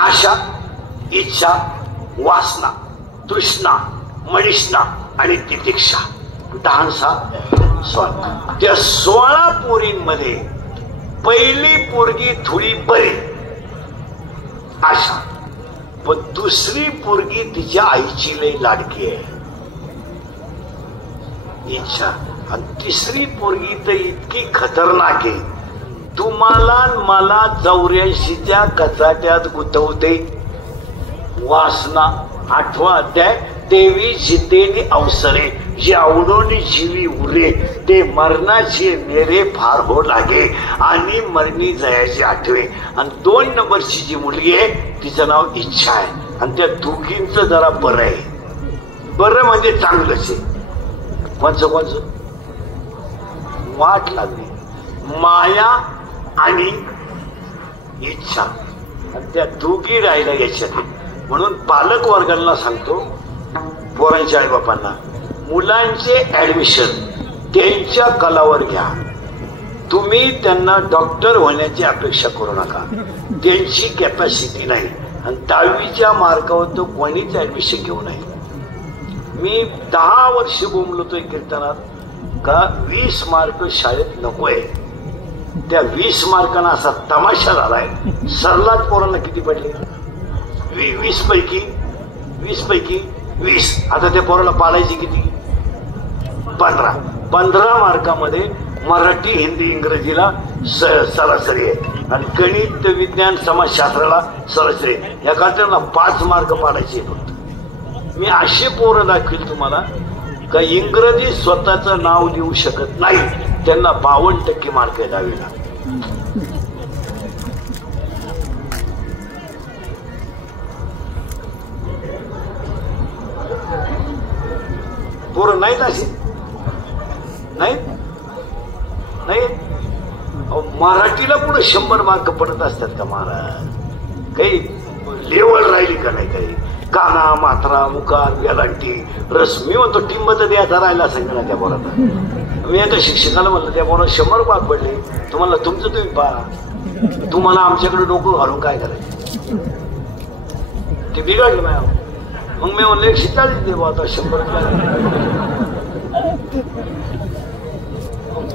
आशा, इच्छा, वासना, तृष्णा, मनिष्णा आणि तितिक्षा. 16 त्या 16 पोरींमध्ये पहिली पोरगी थोडी बरी आशा, पण दुसरी पोरगी तिच्या आईची लई लाडकी आहे इच्छा, आणि तिसरी पोरगी तर इतकी खतरनाक आहे तुम्हाला मला 84च्या कचाट्यात गुंतवते. वासना 8वा अध्याय. देवी जितेने अवसरे जे आवडून जीवी उरे ते मरणाचे मेरे फार हो लागे आणि मरणी जयाची आठवे. आणि 2 नंबरची जी मुलगी आहे तिचं नाव इच्छा आहे. आणि त्या दोघींचं जरा बरं आहे. बरं म्हणजे चांगलंच आहे. कोणचं वाट लागली माया आणि इच्छा, आणि त्या दोघी राहिल्या याच्यात. म्हणून पालक वर्गाला सांगतो, पोरांच्या आई बापांना, मुलांचे ऍडमिशन त्यांच्या कलावर घ्या. तुम्ही त्यांना डॉक्टर होण्याची अपेक्षा करू नका. त्यांची कॅपॅसिटी नाही. आणि 10वीच्या मार्कावर तो कोणीच ऍडमिशन घेऊ नये. मी 10 वर्ष बोंबलतोय कीर्तनात का 20 मार्क शाळेत नकोय. त्या 20 मार्कांना असा तमाशा झालाय. सरलाच पोरांना किती पडले? 20 पैकी 20. आता त्या पोराला पाडायची किती? 15 मार्कामध्ये मराठी, हिंदी, इंग्रजीला सरासरी आहे, आणि गणित, विज्ञान, समाजशास्त्राला सरासरी आहे. या त्यांना 5 मार्क पाडायचे फक्त. मी असे पोरं दाखवील तुम्हाला का इंग्रजी स्वतःचं नाव लिहू शकत नाही, त्यांना 52% मार्क आहे 10वीला. पोरं नाहीत असे नाही. मराठीला पुढे 100 मार्क पडत असतात का महाराज? काही लेवल राहिली का नाही? काही काना, मात्रा, मुकार, गॅलांटी, रस. मी म्हणतो टिंबत द्यायचा राहिला सगळा त्या पोरात. मी आता शिक्षकाला म्हणलं त्या पोरात 100 मार्क पडले, तुम्हाला तुमचं तुम्ही पहा, तुम्हाला आमच्याकडे डोकं घालून काय करायचं? ते बिघडलं नाही. मग मी म्हणलं 140 दे बा आता 100.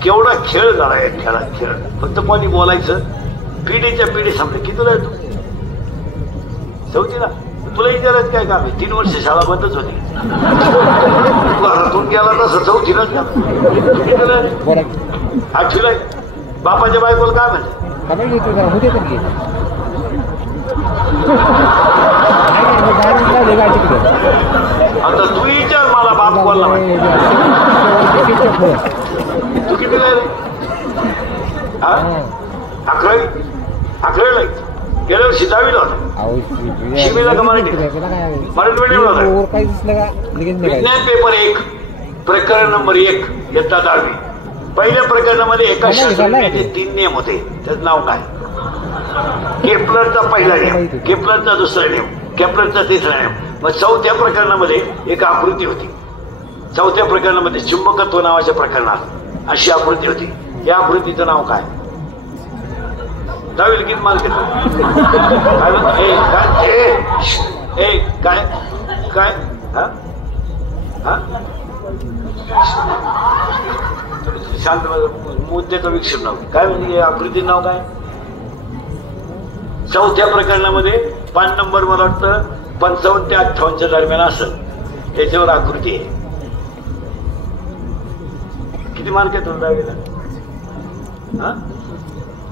केवढा खेळ झाला या खेळात. खेळ फक्त कोणी बोलायचं. पिढीच्या पिढी संपली. कितीला तू 4थीला? तुला विचारायचं काय काम आहे? 3 वर्ष शाळा बंदच होती. घरातून गेला तसं 4थीलाच का? 8वीला? बापाच्या बायकोला काय म्हणते? आता तू विचार मला, बाप बोलला तू किती रे? 11वीला गेल्या वर्षी 10वीला होता. शिमीला का मराठी मीडियम होता. विज्ञान पेपर 1 प्रकरण नंबर 1 इयत्ता 10वी. पहिल्या प्रकरणामध्ये एका शास्त्रज्ञाचे 3 नियम होते. त्याचं नाव काय? केपलरचा पहिला नियम, केपलरचा दुसरा नियम, केपलरचा तिसरा नियम. मग 4थ्या प्रकरणामध्ये एक आकृती होती. 4थ्या प्रकरणामध्ये चुंबकत्व नावाच्या प्रकरणात अशी आकृती होती. या आकृतीचं नाव काय? 10वीला किती मार्क काय काय शांत मुद्द्याचं विक्षेप नाव काय? म्हणजे आकृती नाव काय? 4थ्या प्रकरणामध्ये 5 नंबर मला वाटतं 55 ते 58च्या दरम्यान असेल. त्याच्यावर आकृती आहे. किती मार्क आहे तुला 10वीला?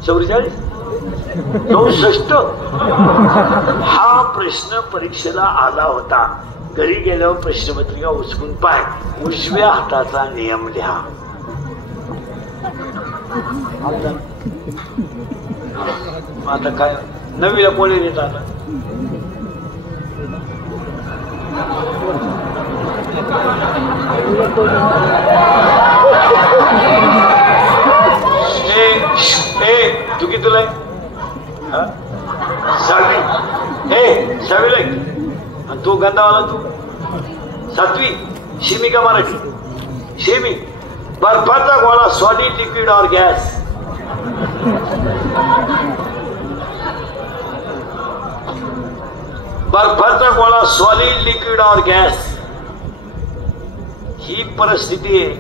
44? 64? हा प्रश्न परीक्षेला आला होता. घरी गेल्यावर प्रश्नपत्रिका उचकून पाय. उजव्या हाताचा नियम लिहा. आता काय 9वीला कोणी देत आता? तू कितीला आहे? सहावी. सहावीला आहे. आणि तू गंधावाला तू सातवी. शिमी का मराठी? शिमी. बर्फाचा गोळा सॉलिड लिक्विड और गॅस? बर्फाचा गोळा सॉलिड लिक्विड और गॅस ही परिस्थिती आहे.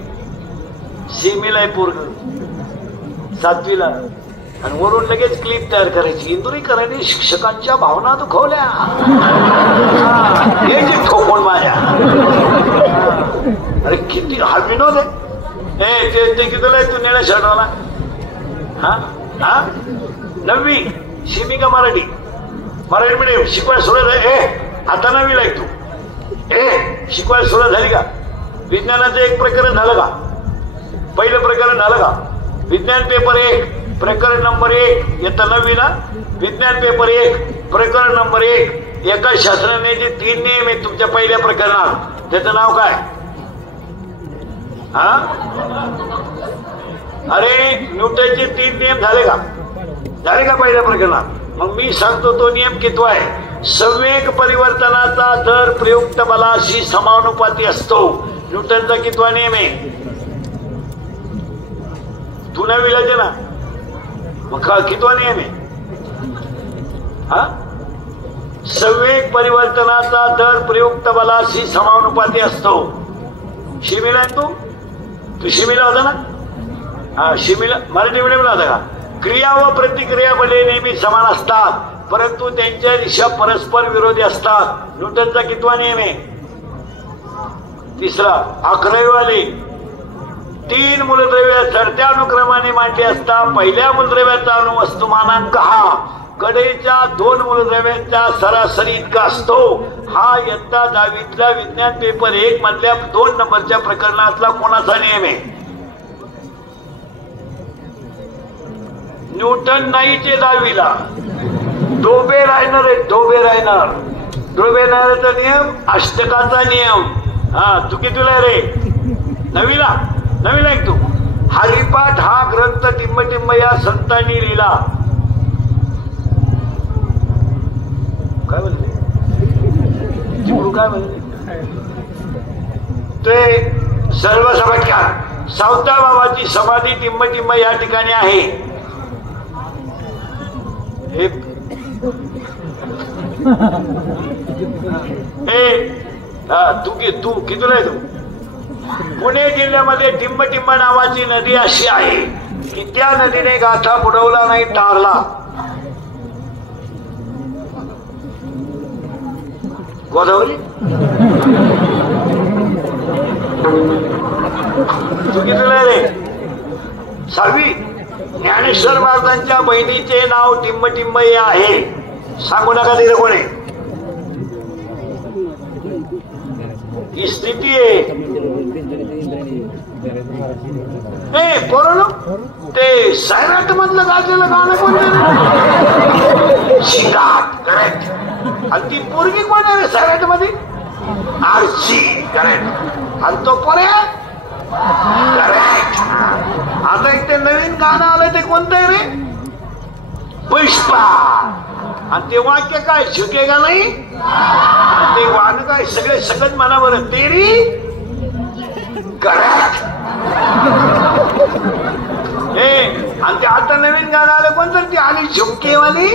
शिमीला आहे पोरग, सातवीला. आणि वरून लगेच क्लिप तयार करायची. इंदुरीकरांनी शिक्षकांच्या भावना दुखवल्या, हे जे ठोकून माझ्या. अरे किती हा विनोद आहे. ते कितीला आहे? तू नेला शर्टवाला. नववी. शिमी का मराठी? मराठी मीडियम. शिकवायला सुरुवात आहे. आता नववीला आहे तू. शिकवायला सुरुवात झाली का? विज्ञानाचं एक प्रकरण झालं का? पहिलं प्रकरण झालं का? विज्ञान पेपर 1 प्रकरण नंबर 1 येतं नववीला. विज्ञान पेपर 1 प्रकरण नंबर 1. एका शास्त्राने जे 3 नियम आहेत तुमच्या पहिल्या प्रकरणात, त्याचं नाव काय? अरे न्यूटनचे 3 नियम झाले का? झाले का पहिल्या प्रकरणात? मग मी सांगतो तो नियम कितवा आहे? संवेग परिवर्तनाचा दर प्रयुक्त बलाशी समानुपाती असतो. न्यूटनचा कितवा नियम आहे? तू नाही विलायचे ना, मग कितवा नियम आहे? संवेग परिवर्तनाचा दर प्रयुक्त बलाशी समानुपाती असतो. शिमीला आहे तू शिमीला होता ना? शिमीला मराठी मीडियमला होता का? क्रिया व प्रतिक्रिया बले नेहमी समान असतात, परंतु त्यांच्या दिशा परस्पर विरोधी असतात. न्यूटनचा कितवा नियम आहे? तिसरा. 11वी वाले 3 मूलद्रव्य चढत्या अनुक्रमाने मांडली असता पहिल्या मूलद्रव्याचा अणुवस्तुमानांक हा कडेच्या 2 मूलद्रव्यांच्या सरासरी इतका असतो. हा इयत्ता 10वीतल्या विज्ञान पेपर 1 मधल्या 2 नंबरच्या प्रकरणातला कोणाचा नियम आहे? न्यूटन नाहीचे 10वीला. डोबे रायनर आहे. डोबे रायनरचा नियम अष्टकाचा नियम. तू कितीला रे? नववीला. नववीला एक तू. हरिपाठ हा ग्रंथ टिंबटिंब या संतांनी लिहिला. काय म्हणले काय म्हणले ते? सर्वसमाजकार सावता बाबाची समाधी टिंबटिंब या ठिकाणी आहे. तू कितीला आहे? तू पुणे जिल्ह्यामध्ये टिंबटिंब नावाची नदी अशी आहे की त्या नदीने गाथा बुडवला नाही, टारला. गोदावरी. तू कितीला रे? 6वी. ज्ञानेश्वर महाराजांच्या बहिणीचे नाव टिंबटिंब हे आहे. सांगू नका तिथे कोणी. ही स्थिती आहे. पोरांनो, ते सैराट मधलं गाजलेलं गाणं कोणतं? शिंगाट. करेक्ट. आणि ती पोरगी कोण आहे रे सैराट मध्ये? आरची. करेक्ट. आणि तो पोऱ्या? करेक्ट. आता एक ते नवीन गाणं आलंय, ते कोणतं आहे रे? पुष्पा. आणि ते वाक्य काय? झुकेगा नाही. ते वाक्य काय? सगळे सगळं म्हणा बरं. तेरी. करेक्ट. आणि ते आता नवीन गाणं आलं कोणतं? ती आली झुमकेवाली.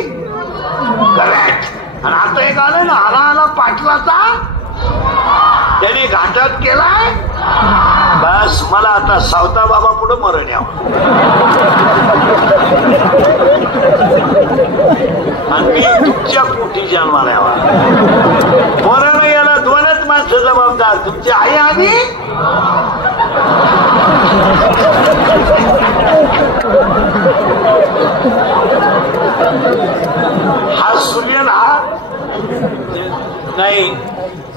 करेक्ट. आणि आता एक आलं ना, आला आला पाटलाचा, त्याने घाटात केलाय. बस मला आता सावता बाबा पुढे मरण यावं. आणि मी तुमच्या पोटी जन्माला यावा. मरण याला 2च माणसं जबाबदार, तुमची आई आणि हा सूर्य हा नाही.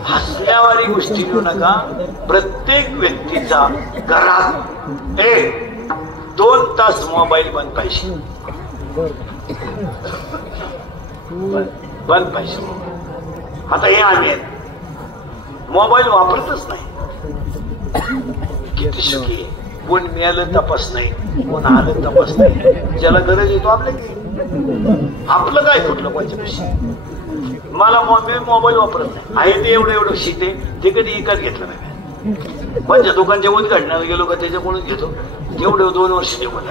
हसण्यावारी गोष्टी घेऊ नका. प्रत्येक व्यक्तीचा घरात 1-2 तास मोबाईल बंद पाहिजे. बंद पाहिजे. आता हे आम्ही मोबाईल वापरतच नाही. किती सुखी आहे. कोण मिळालं तपास नाही, कोण आलं तपास नाही. ज्याला गरज येतो आपल्या आपलं काय कुठलं पैसे. मला मोबाईल वापरत नाही आहे ते एवढं शीट आहे ते कधी एकाच घेतलं नाही. माझ्या दुकानच्या उद्घाटनाला गेलो का त्याच्याकडून घेतो तेवढं 2 वर्ष निघून.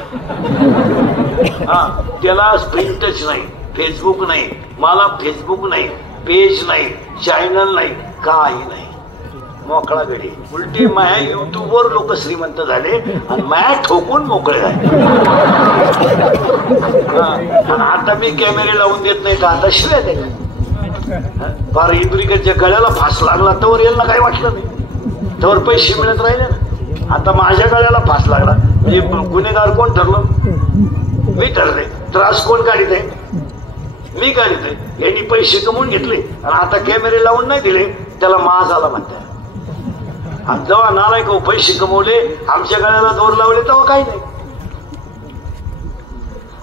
हा त्याला स्क्रीन टच नाही, फेसबुक नाही, मला फेसबुक नाही, पेज नाही, चॅनल नाही, काही नाही. मोकळा गडी. उलटी माया युट्यूबवर लोक श्रीमंत झाले आणि माया ठोकून मोकळे झाले. आणि आता मी कॅमेरे लावून देत नाही का आता शिवाय त्याच्या फार इंद्रिकच्या गळ्याला फास लागला तर यांना काही वाटलं नाही, तर पैसे मिळत राहिले ना. आता माझ्या गळ्याला फास लागला म्हणजे गुन्हेगार कोण ठरलं? मी ठरले. त्रास कोण काढित आहे? मी काढित आहे. यांनी पैसे कमवून घेतले आणि आता कॅमेरे लावून नाही दिले त्याला माज आला म्हणतात. आणि जेव्हा नालायक पैसे कमवले आमच्या गळ्याला दोर लावले तेव्हा काही नाही.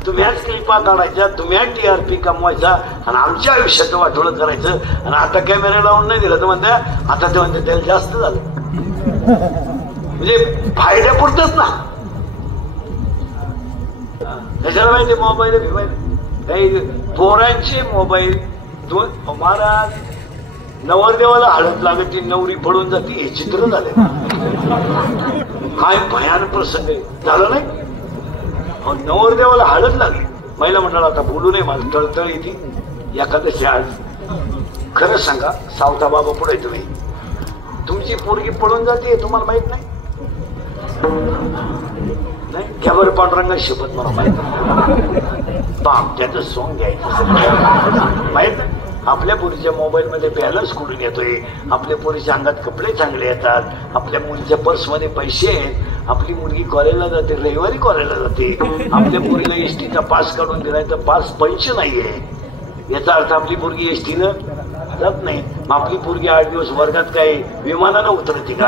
तुम्हीच क्लिपा काढायच्या, तुम्ही TRP कमवायचा आणि आमच्या आयुष्याचं वाटोळं करायचं. आणि आता कॅमेरा लावून नाही दिलं तर म्हणत्या आता ते म्हणते त्याला जास्त झालं. म्हणजे फायद्यापुरतच ना. कशाला माहिती मोबाईल काही पोरांचे मोबाईल महाराज नवरदेवाला हळद लागत ती नवरी पडून जाते हे चित्र झाले. काय भयानक प्रसंग झालं नाही. नवरदेवाला हळद लागली. महिला मंडळ आता बोलू नये मला तळतळ येते एखाद्याची आज. खरं सांगा सावता बाबा पुढे तुम्ही तुमची पोरगी पडून जाते तुम्हाला माहित नाही? त्यावर पांडुरंगा शपथ मला माहित बाप त्याचं सोंग घ्यायचं माहित. आपल्या पोरीच्या मोबाईल मध्ये बॅलन्स कुठून येतोय, आपल्या पोरीच्या अंगात कपडे चांगले येतात, आपल्या मुलीच्या पर्स मध्ये पैसे आहेत, आपली मुलगी कॉलेजला जाते, रविवारी कॉलेजला जाते, आपल्या पोरीला एसटीचा पास काढून दिलाय तर पास पंच नाहीये. याचा अर्थ आपली पोरगी एसटीनं जात नाही. आपली पोरगी 8 दिवस वर्गात काय विमानानं उतरते का?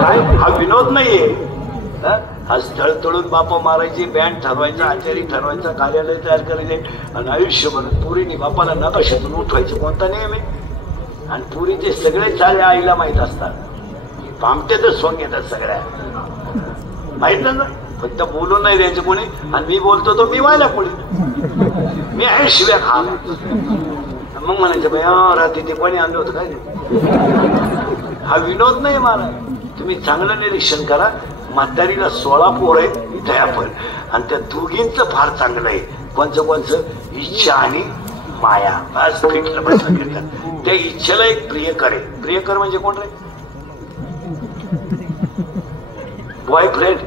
काय हा विनोद नाहीये. हा स्थळ तळून बापा मारायचे, बँड ठरवायचा, आचारी ठरवायचा, कार्यालय तयार करायचे आणि आयुष्यभर पुरीने बापाला नकाशातून उठवायचं कोणता नियम आहे? आणि पुरीचे सगळे चाळे आईला माहीत असतात. पामट्यातच सोंग येतात सगळ्या माहित ना. फक्त बोलून नाही द्यायचं कोणी. आणि मी बोलतो तो मी व्हायला कोणी मी आहे शिव्या खा. मग म्हणायचं बाई रात्री ते कोणी आणलं होतं काय? हा विनोद नाही मला. तुम्ही चांगलं निरीक्षण करा. म्हातारीला 16 पोर आहेत इथे आपण आणि त्या दोघींचं फार चांगलं आहे. कोणचं इच्छा आणि माया. आज फिटलं बसलं. त्या इच्छेला एक प्रियकर आहे. प्रियकर म्हणजे कोण रे? बॉयफ्रेंड.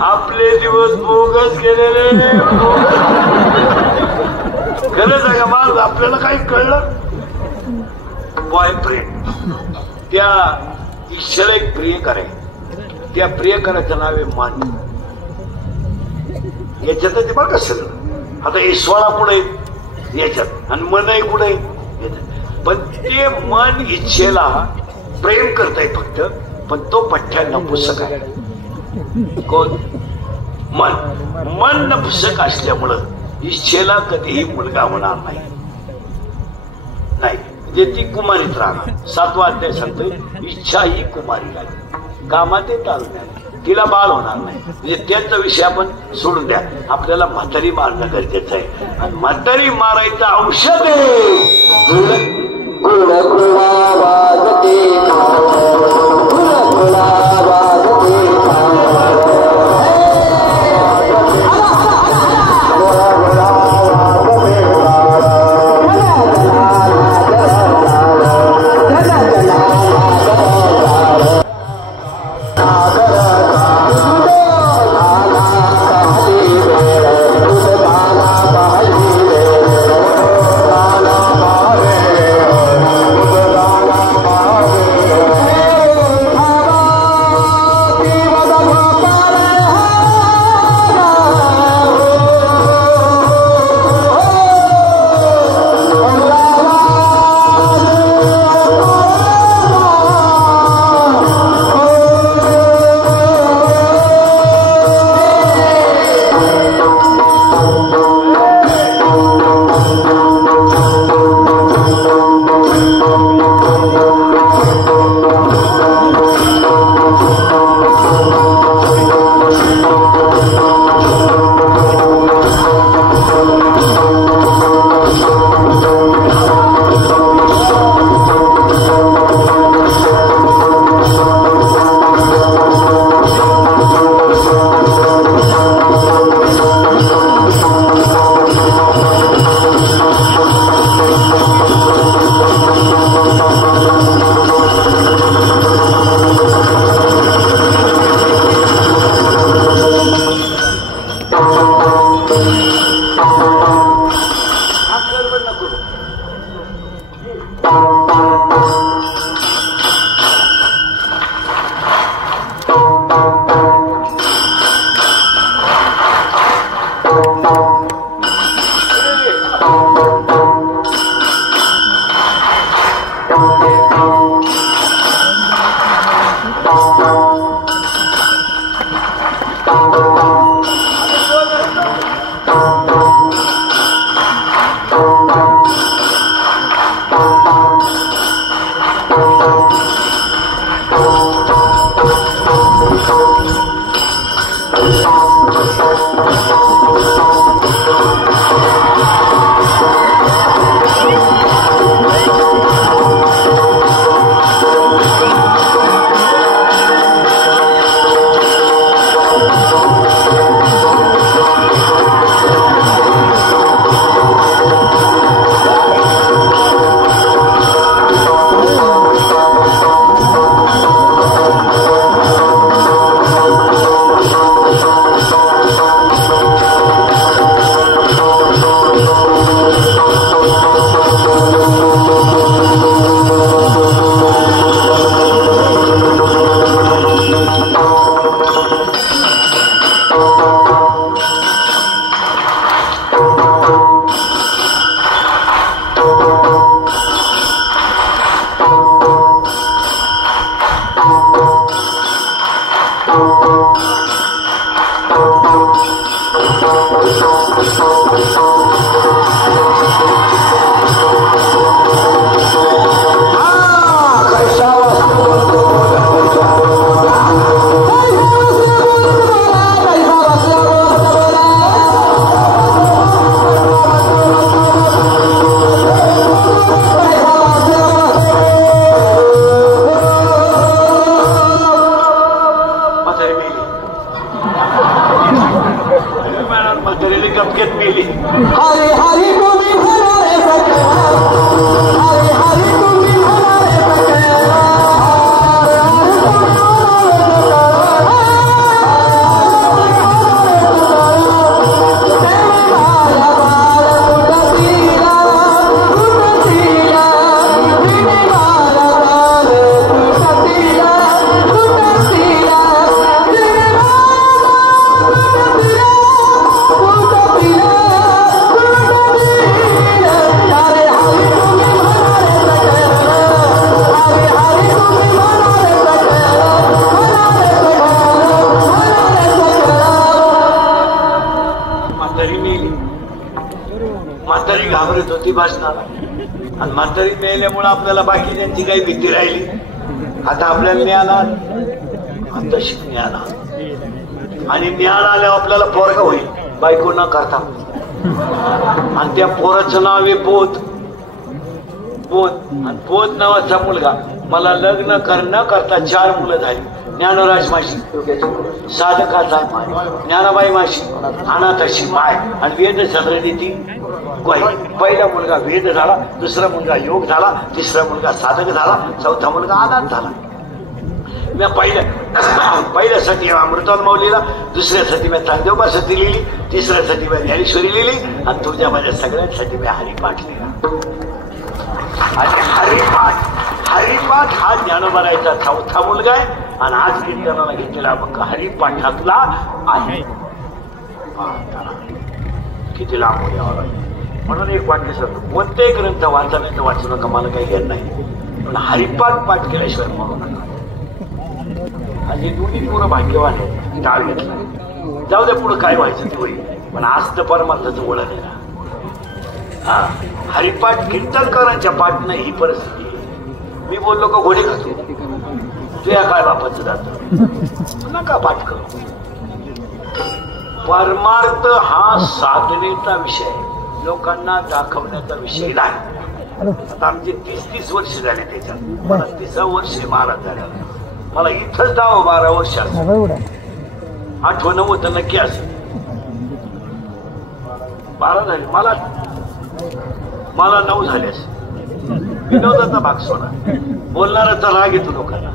आपले दिवस बोगस गेलेले. खरं सांगा मला आपल्याला काही कळलं? बॉयफ्रेंड. त्या इच्छेला एक प्रियकर आहे. त्या प्रियकराचं नाव आहे मन. याच्यात ते बघ कसं आता हे 16 पुढे याच्यात आणि मनही कुठे याच्यात. पण ते मन इच्छेला प्रेम करताय फक्त. पण तो पठ्ठ्या नपुसक आहे. कोण? मन नपुसक असल्यामुळं इच्छेला कधीही मुलगा होणार नाही. म्हणजे ती कुमारीत राहणार. 7वा अध्याय सांगतोय इच्छा ही कुमारी राहील. कामात चालणार तिला बाळ होणार नाही. म्हणजे त्यांचा विषय आपण सोडून द्या. आपल्याला म्हातारी मारणं गरजेचं आहे. आणि म्हातारी मारायचं औषध आहे म्हातारी घाबरत होती भाषणाला आणि म्हातारी मेल्यामुळे आपल्याला बाकी त्यांची काही भीती राहिली. आता आपल्याला ज्ञान आलं, तशी ज्ञान आलं आणि ज्ञान आल्यावर आपल्याला पोरगा होईल बायको न करता. आणि त्या पोराचं नाव आहे बोध. बोध आणि बोध नावाचा मुलगा. मला लग्न न करता 4 मुलं झाली. ज्ञानराज माशी, साधकाचा माय, ज्ञानाबाई माशी, अनाथाची माय आणि वेद सदरनीती गोय. पहिला मुलगा वेद झाला, दुसरा मुलगा योग झाला, तिसरा मुलगा साधक झाला, चौथा मुलगा अनाथ झाला. मी पहिल्यासाठी अमृतवाल माऊलीला, दुसऱ्यासाठी मी चांगदेवबा सती लिहिली, तिसऱ्यासाठी मी ज्ञानेश्वरी लिहिली आणि तुझ्या माझ्या सगळ्यांसाठी मी हरिपाठ लिहिला. आणि हरिपाठ हा ज्ञानोबारायचा 4था मुलगा आहे आणि आज कीर्तनाला घेतलेला मग हरिपाठातला आहे. किती लांब होण्यावर आहे. म्हणून एक वाक्य सांगतो, कोणतेही ग्रंथ वाचण्याचं वाचू नका, मला काही घेत नाही, पण हरिपाठ पाठ केल्याशिवाय म्हणू नका. आणि दोन्ही पूर्ण भाग्यवान आहे, टाळ घेतला. जाऊ द्या पुढे काय व्हायचं ते होईल, पण आज तर परमार्थाचं वळण आहे ना. हा हरिपाठ कीर्तनकारांच्या पाठ नाही ही परिस्थिती. मी बोललो का घोडे खातो, तुझ्या काय बापाचं जात नका पाठ करू. परमार्थ हा साधनेचा विषय, लोकांना दाखवण्याचा विषय नाही. आता आमचे 30 वर्ष झाले त्याच्यात. मला 30 वर्ष महाराज झाले. मला इथंच 10-12 वर्ष आठवण होतं नक्की असेल. 12 झाले मला 9 झाले. विनोदाचा भाग सोडा, बोलणाराचा राग येतो लोकांना.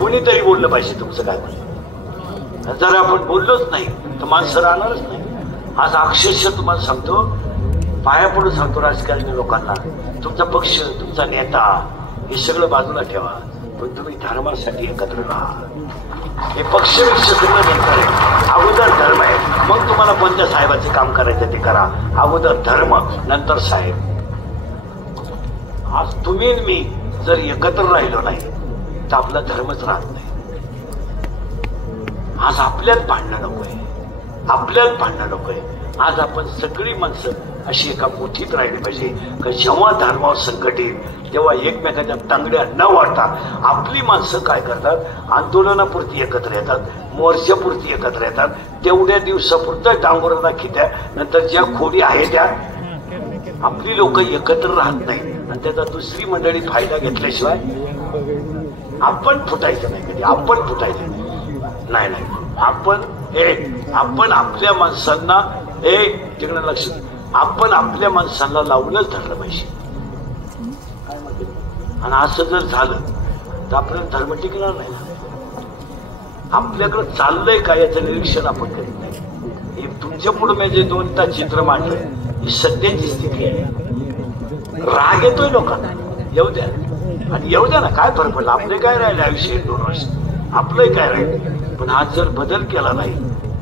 कोणीतरी बोललं पाहिजे तुमचं काय म्हणणं. जर आपण बोललोच नाही तर माणसं राहणारच नाही. आज अक्षरशः तुम्हाला सांगतो, पाया पडून सांगतो राजकारणी लोकांना, तुमचा पक्ष, तुमचा नेता हे सगळं बाजूला ठेवा, पण तुम्ही धर्मासाठी एकत्र राहा. हे पक्ष सगळं नंतर आहे, अगोदर धर्म आहे, मग तुम्हाला कोणत्या साहेबाचं काम करायचं ते करा. अगोदर धर्म, नंतर साहेब. आज तुम्ही मी जर एकत्र राहिलो नाही तर आपला धर्मच राहत नाही. आज आपल्यात भांडणं नकोय, आपल्यात भांडणं नकोय. आज आपण सगळी माणसं अशी एका मुठीत राहिली पाहिजे की जेव्हा धर्मावर संकट येईल तेव्हा एकमेकांच्या तांगड्या न वाढता आपली माणसं काय करतात, आंदोलनापुरती एकत्र येतात, मोर्चापुरती एकत्र येतात, तेवढ्या दिवसापुरतं डांगोराला खित्या, नंतर ज्या खोडी आहे त्या आपली लोक एकत्र राहत नाही आणि त्याचा दुसरी मंडळी फायदा घेतल्याशिवाय आपण फुटायचं नाही. कधी आपण फुटायचं नाही. नाही आपण आपल्या माणसांना तिकडे लक्ष, आपण आपल्या माणसांना लावूनच धरलं पाहिजे. आणि असं जर झालं तर आपल्याला धर्म टिकणार नाही. आपल्याकडे चाललंय काय याचं निरीक्षण आपण करीत नाही. हे तुमच्या पुढे मी जे 2 तास चित्र मांडलंय ही सध्याची स्थिती आहे. राग येतोय लोकांना, येऊ द्या, आणि येऊ द्या ना, काय फरक पडला, आपले काय राहिले आयुष्य 2 वर्ष, आपलंही काय राहिले. पण आज जर बदल केला नाही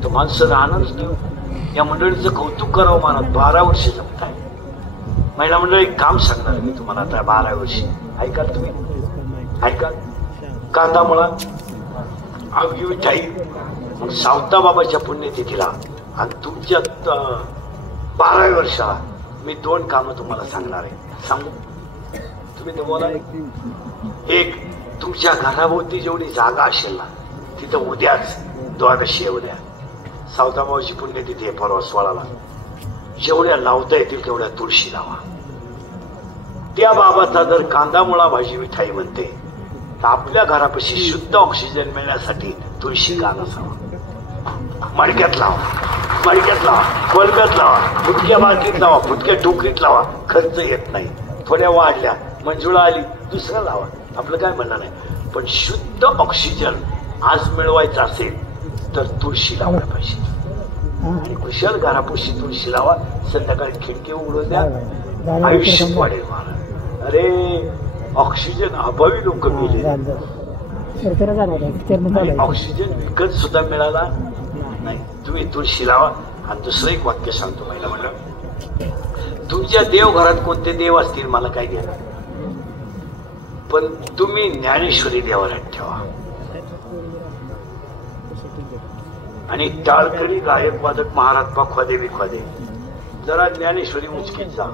तर माणसं राहणारच नाही. या मंडळीचं कौतुक करावं मला, 12 वर्ष जमताय. महिला मंडळी काम सांगणार मी तुम्हाला आता 12 वर्षी. ऐकाल तुम्ही, ऐकाल. कांदामुळा, अवघी मिठाई, मग सावता बाबाच्या पुण्यतिथीला आणि तुमच्या 12व्या वर्षाला मी 2 कामं तुम्हाला सांगणार आहे. सांगू तुम्ही तर बोला. एक, तुमच्या घराभोवती जेवढी जागा असेल ना तिथं उद्याच द्वादशी उद्या सावताबाबाची पुण्यतिथी आहे, परवा 16ला. जेवढ्या लावता येतील तेवढ्या तुळशी लावा. त्या बाबाचा जर कांदामुळा भाजी मिठाई म्हणते तर आपल्या घरापाशी शुद्ध ऑक्सिजन मिळण्यासाठी तुळशी का नसावा. मडक्यात लावा, मडक्यात लावा, कोलब्यात लावा, फुटक्या बालकीत लावा, फुटक्या टोकरीत लावा, खर्च येत नाही. थोड्या वाढल्या, मंजुळा आली, दुसरं लावा, आपलं काय म्हणणं नाही. पण शुद्ध ऑक्सिजन आज मिळवायचं असेल तर तुळशी लावलं पाहिजे. आणि कुशल घरापाशी तुळशी लावा. संध्याकाळी खिडकी उघडून द्या, आयुष्य वाढेल. मला अरे ऑक्सिजन अभावी लोक मिळले, ऑक्सिजन विकत सुद्धा मिळाला नाही. तुम्ही तुळशी लावा. आणि दुसरं एक वाक्य सांगतो महिला म्हणलं, तुमच्या देवघरात कोणते देव असतील मला काय घेणार, पण तुम्ही ज्ञानेश्वरी देवालयात ठेवा. आणि टाळकरी गायक वादक महाराज पाखवादे विखवादे जरा ज्ञानेश्वरी उचकीत जा.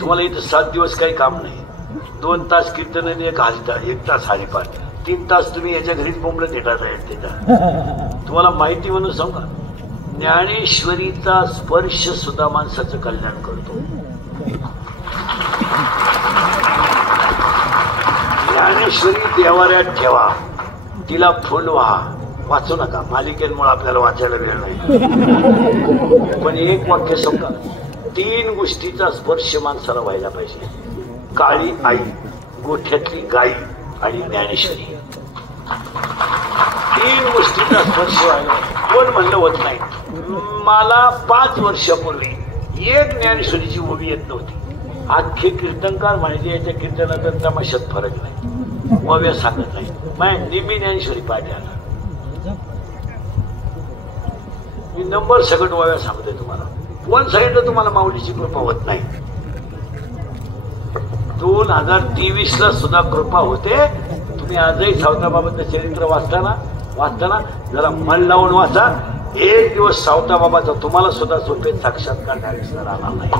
तुम्हाला इथं 7 दिवस काही काम नाही. 2 तास कीर्तन, 1 तास हरिपाठ, 3 तास तुम्ही याच्या घरीच बोंबलं देतात आहेत. त्याचा तुम्हाला माहिती म्हणून सांगा, ज्ञानेश्वरीचा स्पर्श सुद्धा माणसाचं कल्याण करतो. ज्ञानेश्वरी देवाऱ्यात ठेवा, तिला फुलवा. वाचू नका, मालिकेमुळे आपल्याला वाचायला वेळ नाही. पण एक वाक्य सांगा, 3 गोष्टीचा स्पर्श माणसाला व्हायला पाहिजे. काळी आई, गोठ्यातली गाई आणि ज्ञानेश्वरी. 3 गोष्टीचा स्पर्श व्हायला. कोण म्हणलं होत नाही. मला 5 वर्षापूर्वी एक ज्ञानेश्वरीची ओवी येत नव्हती. अख्खे कीर्तनकार म्हणजे याच्या कीर्तनाचा तमाशात फरक नाही, ओव्या सांगत नाही. मग नेहमी ज्ञानेश्वरी पाठी आला. मी नंबर सगळं ओव्या सांगतोय तुम्हाला. कोण सांगितलं तुम्हाला माऊलीची कृपा होत नाही. 2023ला सुद्धा कृपा होते. तुम्ही आजही सावताबाबाचं चरित्र वाचताना जरा मन लावून वाचा. एक दिवस सावताबाबाचा तुम्हाला सुद्धा झोपेत साक्षात्कार द्यायचा राहणार नाही.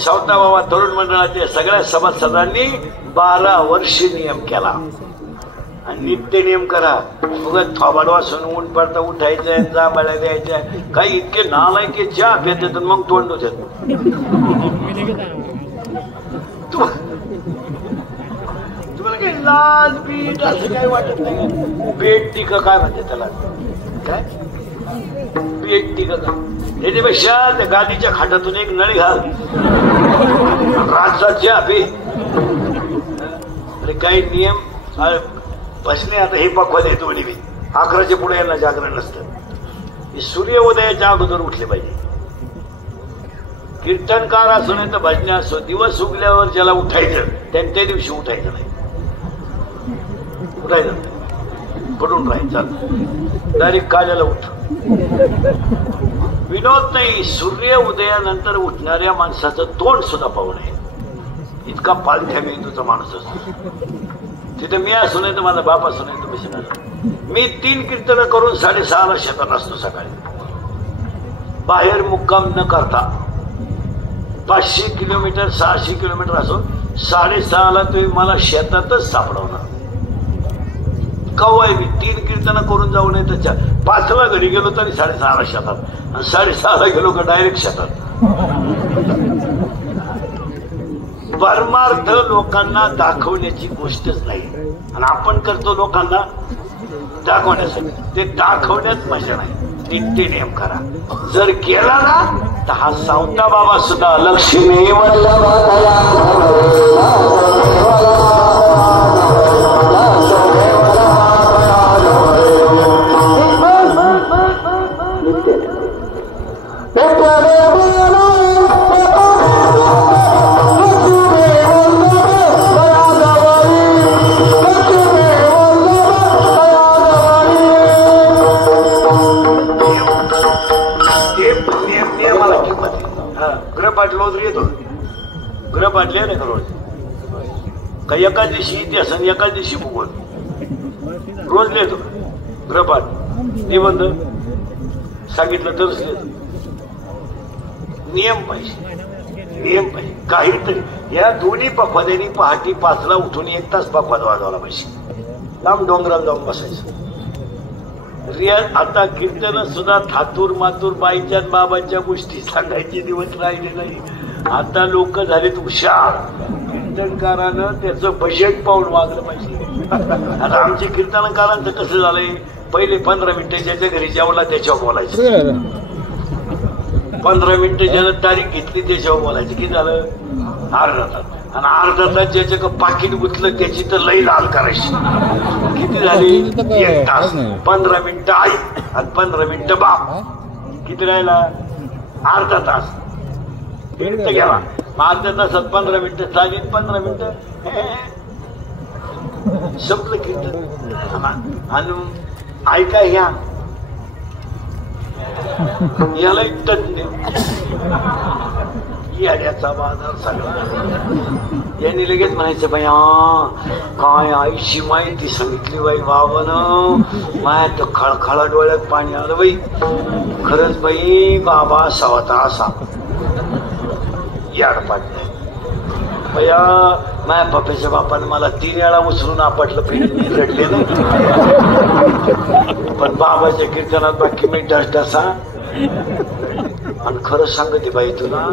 सावताबाबा तरुण मंडळाच्या सगळ्या सभासदांनी 12 वर्ष नियम केला. आणि नित्य नियम करा. उगाच थोबाड वासून ऊन पडता उठायचंय जांभळ्या द्यायच्या. काही इतके नालायक चहा घेतात मग तोंड होतात. तुम्हाला काही लाज बीट असं काही वाटत नाही. पेट टिका काय म्हणते त्याला, काय पेट टिका का? त्याच्यापेक्षा त्या गादीच्या खाटातून एक नळी घाल, रातचा चहा पे. काही नियम बसणे. आता हे पक्वा देतो म्हणे मी 11च्या पुढे यांना जागरण नसतं. सूर्य उदयाच्या अगोदर उठले पाहिजे. कीर्तनकार असो नाही तर भजने असो, दिवस उगल्यावर ज्याला उठायचं त्या दिवशी उठायचं नाही. उठायचं नाही, पडून राहायचं, डायरेक्ट काल्याला उठ. विनोद नाही. सूर्य उदयानंतर उठणाऱ्या माणसाचं तोंड सुद्धा पाहू नये. इतका पालथ्या मेंदूचा माणूस असतो. तिथे मी असू नाही तर माझा बाप असू नाही तर मिशन. मी 3 कीर्तन करून 6:30ला शेतात असतो सकाळी. बाहेर मुक्काम न करता 500 किलोमीटर 600 किलोमीटर असून 6:30ला तुम्ही मला शेतातच सापडवणार. कवाय मी 3 कीर्तन करून जाऊ नये तर 5ला घरी गेलो तरी 6:30ला शेतात, आणि 6:30ला गेलो का डायरेक्ट शेतात. परमार्थ लोकांना दाखवण्याची गोष्टच नाही, आणि आपण करतो लोकांना दाखवण्यासाठी. ते दाखवण्यात मजा नाही. नित्य नियम करा. जर केला ना तर हा सावता बाबा सुद्धा लक्ष्मी येतो. ग्रह पाडले ना रोज. काही एका दिवशी इतिहास आणि एका दिवशी भूगोल रोज लिहितो. ग्रहपाठ निबंध सांगितलं तरच लिहितो. नियम पाहिजे, नियम पाहिजे. काहीतरी या दोन्ही पखवाद्यांनी पहाटे 5ला उठून 1 तास पखवाद वाजवला पाहिजे. लांब डोंगराला जाऊन बसायचं. रियाज आता कीर्तन सुद्धा थातूर मातूर बाईच्या बाबांच्या गोष्टी सांगायचे दिवस राहिले नाही. आता लोक झालेत हुशार. कीर्तनकारानं त्याचं बजेट पाहून वागलं पाहिजे. आता आमच्या कीर्तनकारांचं कसं झालंय, पहिले 15 मिनिटं ज्याच्या घरी जेवला त्याच्यावर बोलायचं. 15 मिनिटं ज्यानं तारीख घेतली त्याच्यावर बोलायचं. किती झालं? अर्धा तास. आणि अर्धा तास ज्याच्या पाकिट गुतलं त्याची तर लई लाल करायची. किती झाली? 1 तास. 15 मिनिटं आई आणि 15 मिनिटं बाप. किती राहिला? अर्धा तास. मिनिटं घ्यावा. अर्ध्या तासात 15 मिनिटं चालेल. 15 मिनिटं संपलं कीर्तन. आणि ऐका ह्या याला तज्ञ याड्याचा बाजार सगळा. यांनी लगेच म्हणायचं भैया काय आईची माहिती सांगितली बाई बाबानं. माया तर खळखळा डोळ्यात पाणी आलं बाई. खरंच बाई बाबा सवता असा याड पाडले भैया. माया पप्पाच्या बापानं मला 3 वेळा उचलून आपटलं पाहिजे. मी रडले नाही, पण बाबाच्या कीर्तनात बाकी मी डसा. आणि खरं सांगते बाई तुला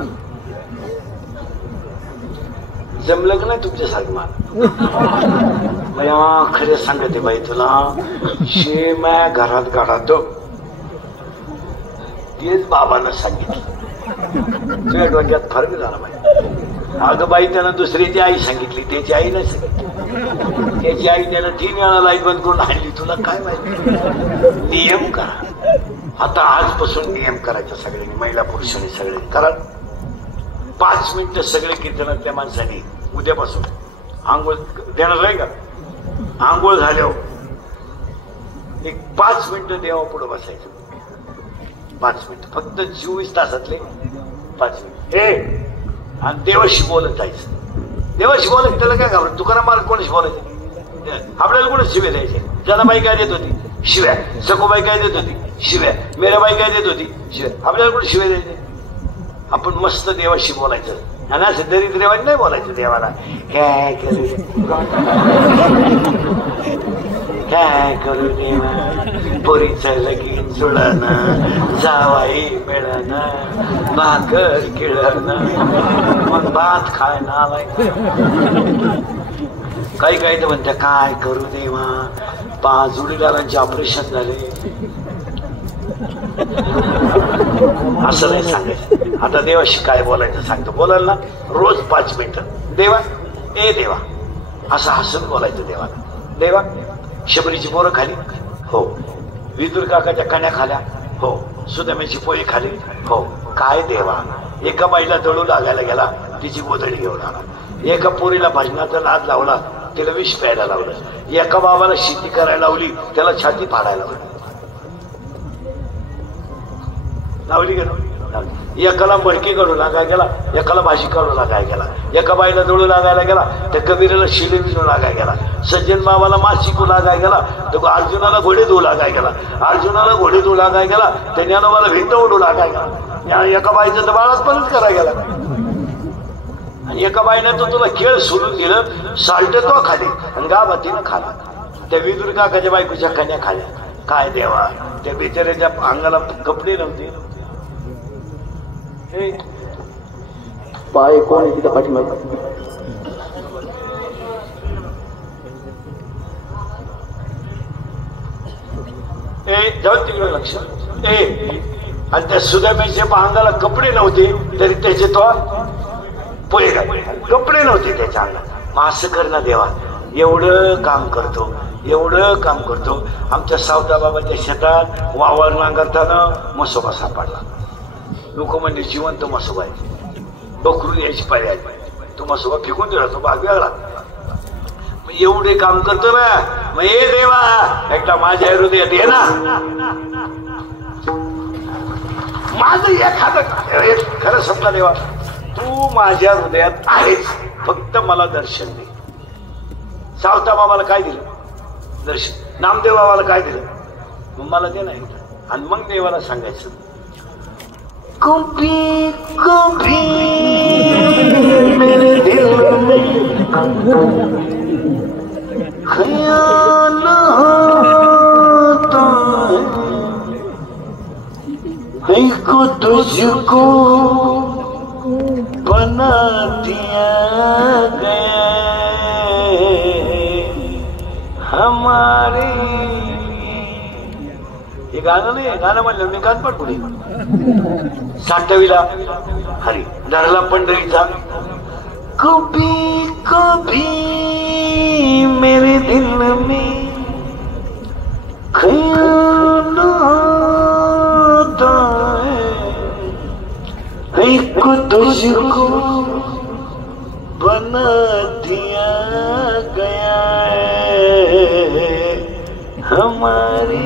जमलं का नाही तुमच्यासारखं मला. खरं सांगते बाई तुला शे माया घरात गाडातो तेच बाबानं सांगितलं. तुझ्या डोक्यात फरक झाला पाहिजे. अगं बाई त्यानं दुसऱ्याची आई सांगितली, त्याची आई नाही सांगितली. त्याची आई त्यानं 3 वेळा लाईट बंद करून आणली. तुला काय माहिती? नियम करा. आता आजपासून नियम करायचा सगळ्यांनी, महिला पुरुषांनी सगळ्यांनी करा. 5 मिनिटं सगळे कीर्तनात त्या माणसाने उद्यापासून आंघोळ देणार आहे का? आंघोळ झाल्यावर एक 5 मिनिटं देवा पुढं बसायचं. 5 मिनिटं फक्त 24 तासातले 5 मिनिट. हे आणि देवाशी बोलत जायचं. देवाशी बोलत त्याला काय घाबरत? तुकाराम महाराज कोणाशी बोलायचे? आपल्याला कोणाच शिव्या द्यायचे? जनाबाई काय देत होती? शिव्या. सखूबाई काय देत होती? शिव्या. मेराबाई काय देत होती? शिव्या. आपल्याला कोणी शिव्या द्यायचे? आपण मस्त देवाशी बोलायचं. आणि असं दरिद्रेवानी नाही बोलायचं देवाला. काय काय करू देवा पोरीचं लगीन जुळणं जावाई मिळणं भाकर किळणं मग भात खायला आलाय काही काही तर म्हणते काय करू देवा 5 जोडीदारांचे ऑपरेशन झाले असं नाही सांगायचं आता देवाशी काय बोलायचं सांगतो बोलाल ना रोज 5 मिनिटं देवा ए देवा असं हसून बोलायचं देवाला देवा शबरीची पोरं खाली हो विदुर काकाच्या कण्या खाल्या हो सुदाम्याची पोळी खाली हो काय देवा एका बाईला जळू लागायला गेला तिची गोधडी घेऊन आला एका पोरीला भजनाचा नाद लावला तिला विष प्यायला लावलं एका बाबाला शेती करायला लावली त्याला छाती फाडायला लावली एकाला मडकी काढू लागायला गेला एकाला भाजी काढू लागायला गेला एका बाईला जळू लागायला गेला त्या कबीराला शिले विजू लागायला गेला सज्जन बाबाला मास शिकू लागायला गेला तर अर्जुनाला घोडे धुवू लागायला गेला अर्जुनाला घोडे धुवू लागायला गेला त्या ज्ञानोबाला भिंत ओढू लागायला गेला एका बाईचं तर बाळातपणच करायला गेला आणि एका बाईने तो तुला खेळ सोडून दिलं साल्ट तो खाली आणि गावातीनं खाला त्या विदुर काकाच्या बायकोच्या कन्या खाल्या काय देवा त्या बिचाऱ्याच्या अंगाला कपडे नव्हते पाय कोण तिथं पाठीमाग जाऊ तिकडे लक्ष आणि त्या सुदाम्याच्या अंगाला कपडे नव्हते तरी त्याचे तो पोहे कपडे नव्हते त्याच्या अंगाला मग असं कर ना देवा एवढं काम करतो आमच्या सावता बाबाच्या शेतात वावर नांगरताना मसोबा सापडला लोक म्हणजे जिवंत मसोबा आहे बकरून यायची पर्याय तो मसोबा फेकून दिला तो भाग वेगळा एवढे काम करतो ना मग हे देवा एकदा माझ्या हृदयात ये ना माझं एखादं खरं समजा देवा तू माझ्या हृदयात आहेस फक्त मला दर्शन दे सावता बाबाला काय दिलं दर्शन नामदेव बाबाला काय दिलं मग मला ते नाही आणि मग देवाला सांगायचं कभी कभी मेरे दिल में ख्याल आता है को तुझको बना दिया गया हमारे हे गाणं नाही गाणं म्हणलं मी गाणं पण पुढे 60वीला हरी धरला पंढरीचा कभी कभी मेरे दिल में ख्याल आता है को तुझको बना दिया गया हमारे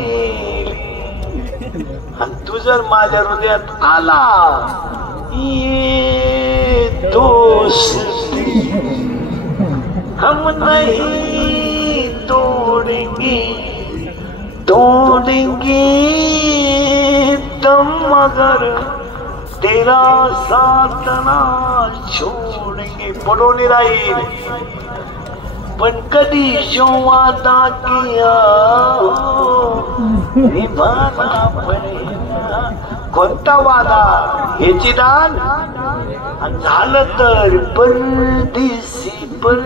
आणि तू जर माझ्या हृदयात आला ये दोस्ती हम नहीं तोड़ेंगे तुम मगर तेरा साथ ना छोड़ेंगे पडोनी राहील पण कधी जो वादा किया निभाना पडेगा कोणता वादा याची दान झालं तर परदेशी पण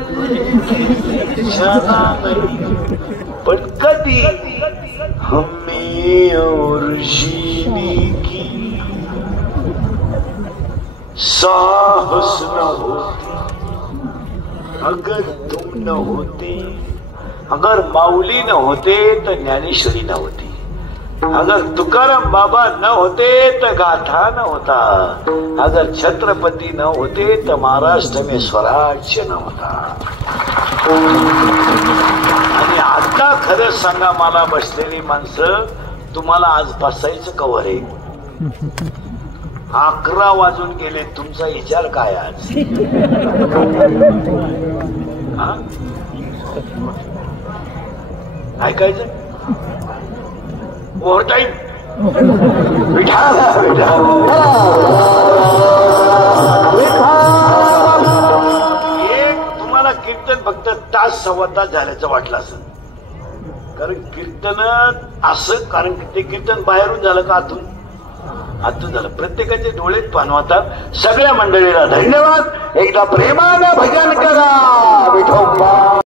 कधी हमें और जीने की साहस न होती अगर तुम न होते अगर माऊली न होते तर ज्ञानेश्वरी न होती अगर तुकाराम बाबा न होते तर गाथा न होता अगर छत्रपती न होते तर महाराष्ट्र में स्वराज्य न होता आणि आता खरं सांगा मला बसलेली माणसं तुम्हाला आज बसायचं कवर आहे 11 वाजून गेले तुमचा विचार काय आज ऐकायचं ओव्हर टाइम एक तुम्हाला कीर्तन फक्त तास 1.25 तास झाल्याचं वाटलं असं कारण कीर्तन असं, कारण ते कीर्तन बाहेरून झालं का आतून झालं. प्रत्येकाचे डोळेच पाणवतात. सगळ्या मंडळीला धन्यवाद. एकदा प्रेमानं भजन करा विठोबा.